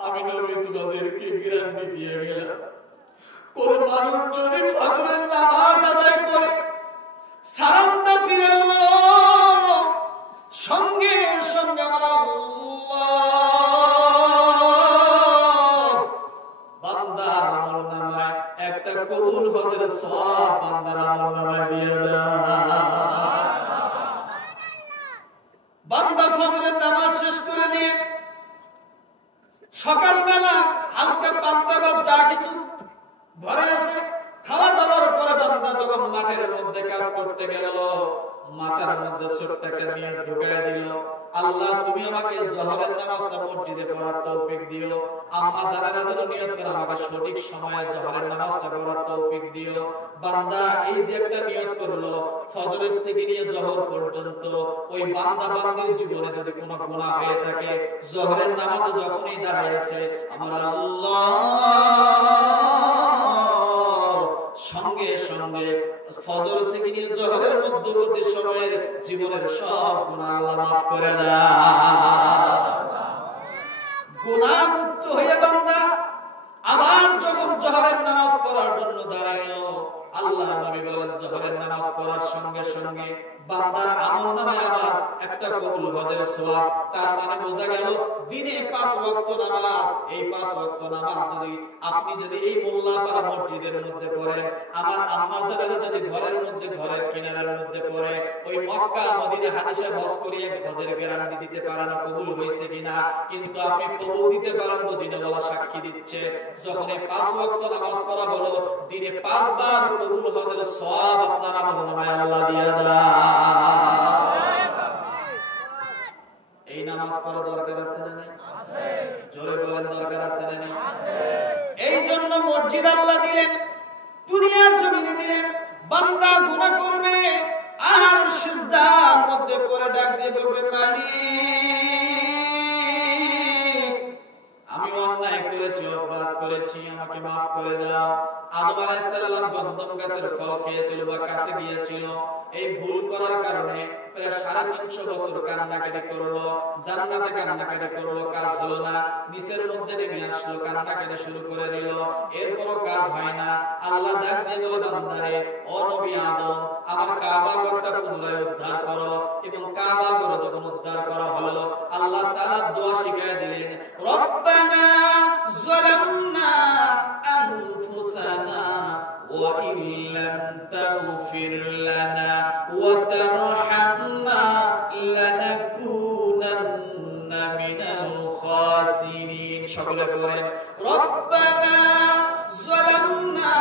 আমি নবী তোমাদেরকে গ্যারান্টি দিয়ে গেলাম, কোন মানুষ যদি ফজরের নামাজ আদায় করে সালামটা ফিরালো, সঙ্গে সঙ্গে আমার আল্লাহ বান্দার আমলনামায় একটা কবুল হজের সওয়াব বান্দার আমলনামায় দিয়ে দেয়। বান্দা ফজরের নামাজ শেষ করে দিয়ে সকালবেলা হালকা পান্তা বা যা কিছু ঘরে আছে খাওয়া দাওয়ার পরে বান্দা যখন মাঠের মধ্যে কাজ করতে গেল, মাথার মধ্যে ছোট্ট একটা নিয়ত ঢুকায় দিল, আল্লাহ তুমি আমাকে জোহরের নামাজটা মসজিদে পড়ার তৌফিক দিও, আম্মা জানেরা যেন নিয়ত করে আমাকে সঠিক সময়ে জোহরের নামাজটা পড়ার তৌফিক দিও। বান্দা এই যে একটা নিয়ত করলো, ফজরের থেকে নিয়ে জোহর পর্যন্ত ওই বান্দা বান্দির জীবনে যদি কোনো গুনাহ হয়ে থাকে, জোহরের নামাজে যখনই দাঁড়ায়ছে আমার আল্লাহ সঙ্গে সঙ্গে ফজর থেকে নিয়ে জোহরের মধ্যবর্তী সময়ের জীবনের সব গুনাহ আল্লাহ মাফ করে দেয়। গুনাহ মুক্ত হয়ে বান্দা আবার যখন জোহরের নামাজ পড়ার জন্য দাঁড়াইলো, আল্লাহ নবী বলেন জোহরের নামাজ পড়ার সঙ্গে সঙ্গে বান্দার আমলনামায় আবার একটা কবুল হজের সওয়াব। তার মানে বোঝা গেল দিনে 5 ওয়াক্ত নামাজ, এই 5 ওয়াক্ত নামাজ যদি আপনি যদি এই মোল্লাপাড়া মসজিদের মধ্যে পড়েন, আমার আম্মা জানেরা যদি ঘরের মধ্যে ঘরের কিনারার মধ্যে পড়ে, ওই মক্কা মদিনা হাদিসে হজ করিয়ে হজের গ্যারান্টি দিতে পারে না কবুল হয়েছে কিনা, কিন্তু আপনি কবুল দিতে পারেন, মদিনাওয়ালা সাক্ষী দিচ্ছে যখন এই 5 ওয়াক্ত নামাজ পড়া হলো, দিনে 5 বার কবুল হজের সওয়াব আপনার আমলনামায় আল্লাহ দিয়ে দেয়। এই নামাজ পড়া দরকার আছে না নাই? আছে। জোরে বলেন দরকার আছে না নাই? আছে। এই জন্য মসজিদ আল্লাহ দিলেন, দুনিয়ার জমিনে দিলেন, বান্দা গুনাহ করবে আর সিজদার মধ্যে পড়ে ডাক দিয়ে বলবে মালিক আমি অন্যায় করেছি, অপরাধ করেছি, আমাকে মাফ করে দাও। আদম আলাইহিস সালাম গন্ধম গাছের ফল খেয়েছিল বা কাছে গিয়েছিল, এই ভুল করার কারণে প্রায় 350 বছর কান্নাকাটি করলো, জান্নাতে কান্নাকাটি করলো, কাজ হলো না, নিচের মধ্যে নেমে আসলো, কান্নাকাটি শুরু করে দিল, এরপরও কাজ হয় না। আল্লাহ ডাক দিয়ে বলে বান্দারে, ও নবী আদম আমার কাবা ঘরটা পুনরায় উদ্ধার করো। এবং কাবা ঘর যখন উদ্ধার করা হলো, আল্লাহ তাআলা দোয়া শিখিয়ে দিলেন, রব্বানা যালামনা আনফুসানা ওয়া ইল্লাম তাগফির লানা ওয়া তারহামনা লানাকুনান্না মিনাল খাসিরিন। সকলে পড়েন, রব্বানা যালামনা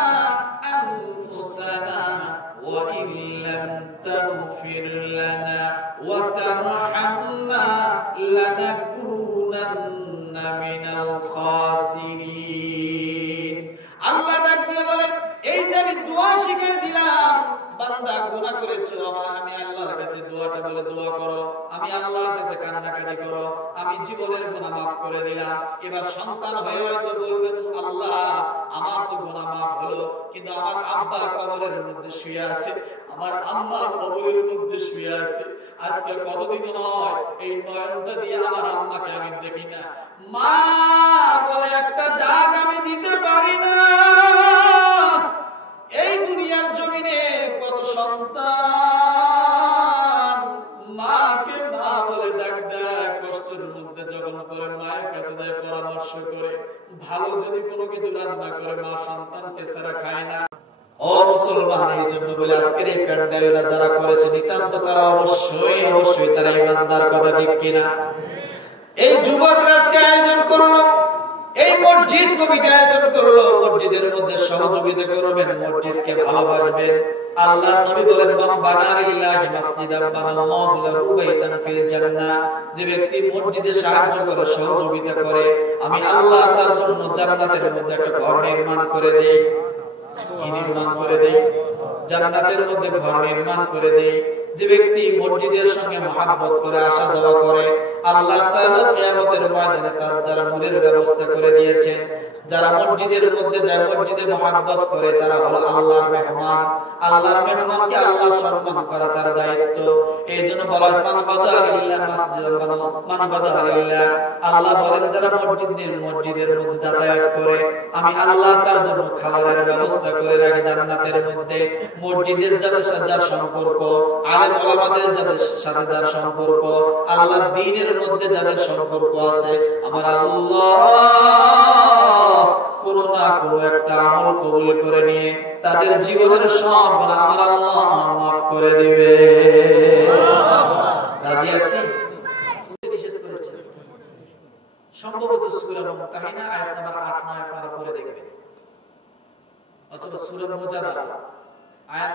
আনফুসানা ওয়া ইল্লাম তাগফির লানা ওয়া তারহামনা লানাকুনান্না মিনাল খাসিরিন। আল্লাহ ডাক দিয়ে বলেন, এই যে আমি দোয়া শিখিয়ে দিলাম, বান্দা গুনাহ করেছো, আমি আল্লাহর কাছে দোয়াটা বলে দোয়া করো, আমি আল্লাহর কাছে কান্নাকাটি করো, আমি জীবনের গুনাহ মাফ করে দিলাম। এবার সন্তান হয়ে হয়তো বলবেন, আল্লাহ আমার তো গুনাহ মাফ হলো, কিন্তু আমার আব্বা কবরের মধ্যে শুয়ে আছে, আমার আম্মা কবরের মধ্যে শুয়ে আছে, আজকে কতদিন হয় এই নয়নটা দিয়ে আমার আম্মাকে আমি দেখি না, মা বলে একটা ডাক আমি দিতে পারি না। এই দুনিয়ার জমিনে কত সন্তান মাকে মা বলে ডাক দেয়, কষ্টের মধ্যে যখন পরে মায়ের কাছে যায় পরামর্শ করে, ভালো যদি কোনো কিছু রান্না করে মা সন্তানকে ছাড়া খায় না। ও মুসলমান, এই জন্য বলে আজকের এই প্যান্ডেলটা যারা করেছে নিতান্ত তারা অবশ্যই তারা ইমানদার, কথা ঠিক কিনা? এই যুবকরা আজকে আয়োজন করলো, এই মসজিদ কমিটি আয়োজন করলো, মসজিদের মধ্যে সহযোগিতা করবেন, মসজিদকে ভালোবাসবেন। আল্লাহর নবী বলেন, মান বানা লিল্লাহি মাসজিদান বানাল্লাহু লাহু বাইতান ফিল জান্নাহ, যে ব্যক্তি মসজিদে সাহায্য করে, সহযোগিতা করে, আমি আল্লাহ তার জন্য জান্নাতের মধ্যে একটা ঘর নির্মাণ করে দেই। কি নির্মাণ করে দেই? জান্নাতের মধ্যে ঘর নির্মাণ করে দেই। যে ব্যক্তি মসজিদের সঙ্গে মহব্বত করে, আসা যাওয়া করে, আল্লাহ তাআলা কিয়ামতের ময়দানে তার যারা নূরের ব্যবস্থা করে দিয়েছেন, যারা মসজিদের মধ্যে যায়, মসজিদে মহব্বত করে, তারা হলো আল্লাহর মেহমান। আল্লাহর মেহমানকে আল্লাহ সম্মান করা তার দায়িত্ব। এইজন্য বলা হয়, মান বাদা লিল্লাহ মাসজিদান বানাল্লাহু, মান বাদা লিল্লাহ, আল্লাহ বলেন যারা মসজিদের মধ্যে যাতায়াত করে, আমি আল্লাহ তার জন্য খাবারের ব্যবস্থা করে রাখি জান্নাতের মধ্যে। মসজিদের যাদের সাথে যার সম্পর্ক, আলেম ওলামাদের যাদের সাথে যার সম্পর্ক, আল্লাহর দ্বীনের মধ্যে যাদের সম্পর্ক আছে, আমার আল্লাহ কোনো না কোনো একটা আমল কবুল করে নিয়ে তাদের জীবনের সব গুনাহ আমার আল্লাহ মাফ করে দিবে। রাজি আছি? নিষেধ করেছে সম্ভবত সূরা মুমতাহিনা আয়াত নাম্বার 8 9 আপনারা পড়ে দেখবেন, অথবা সূরা মুজাদালা আয়াত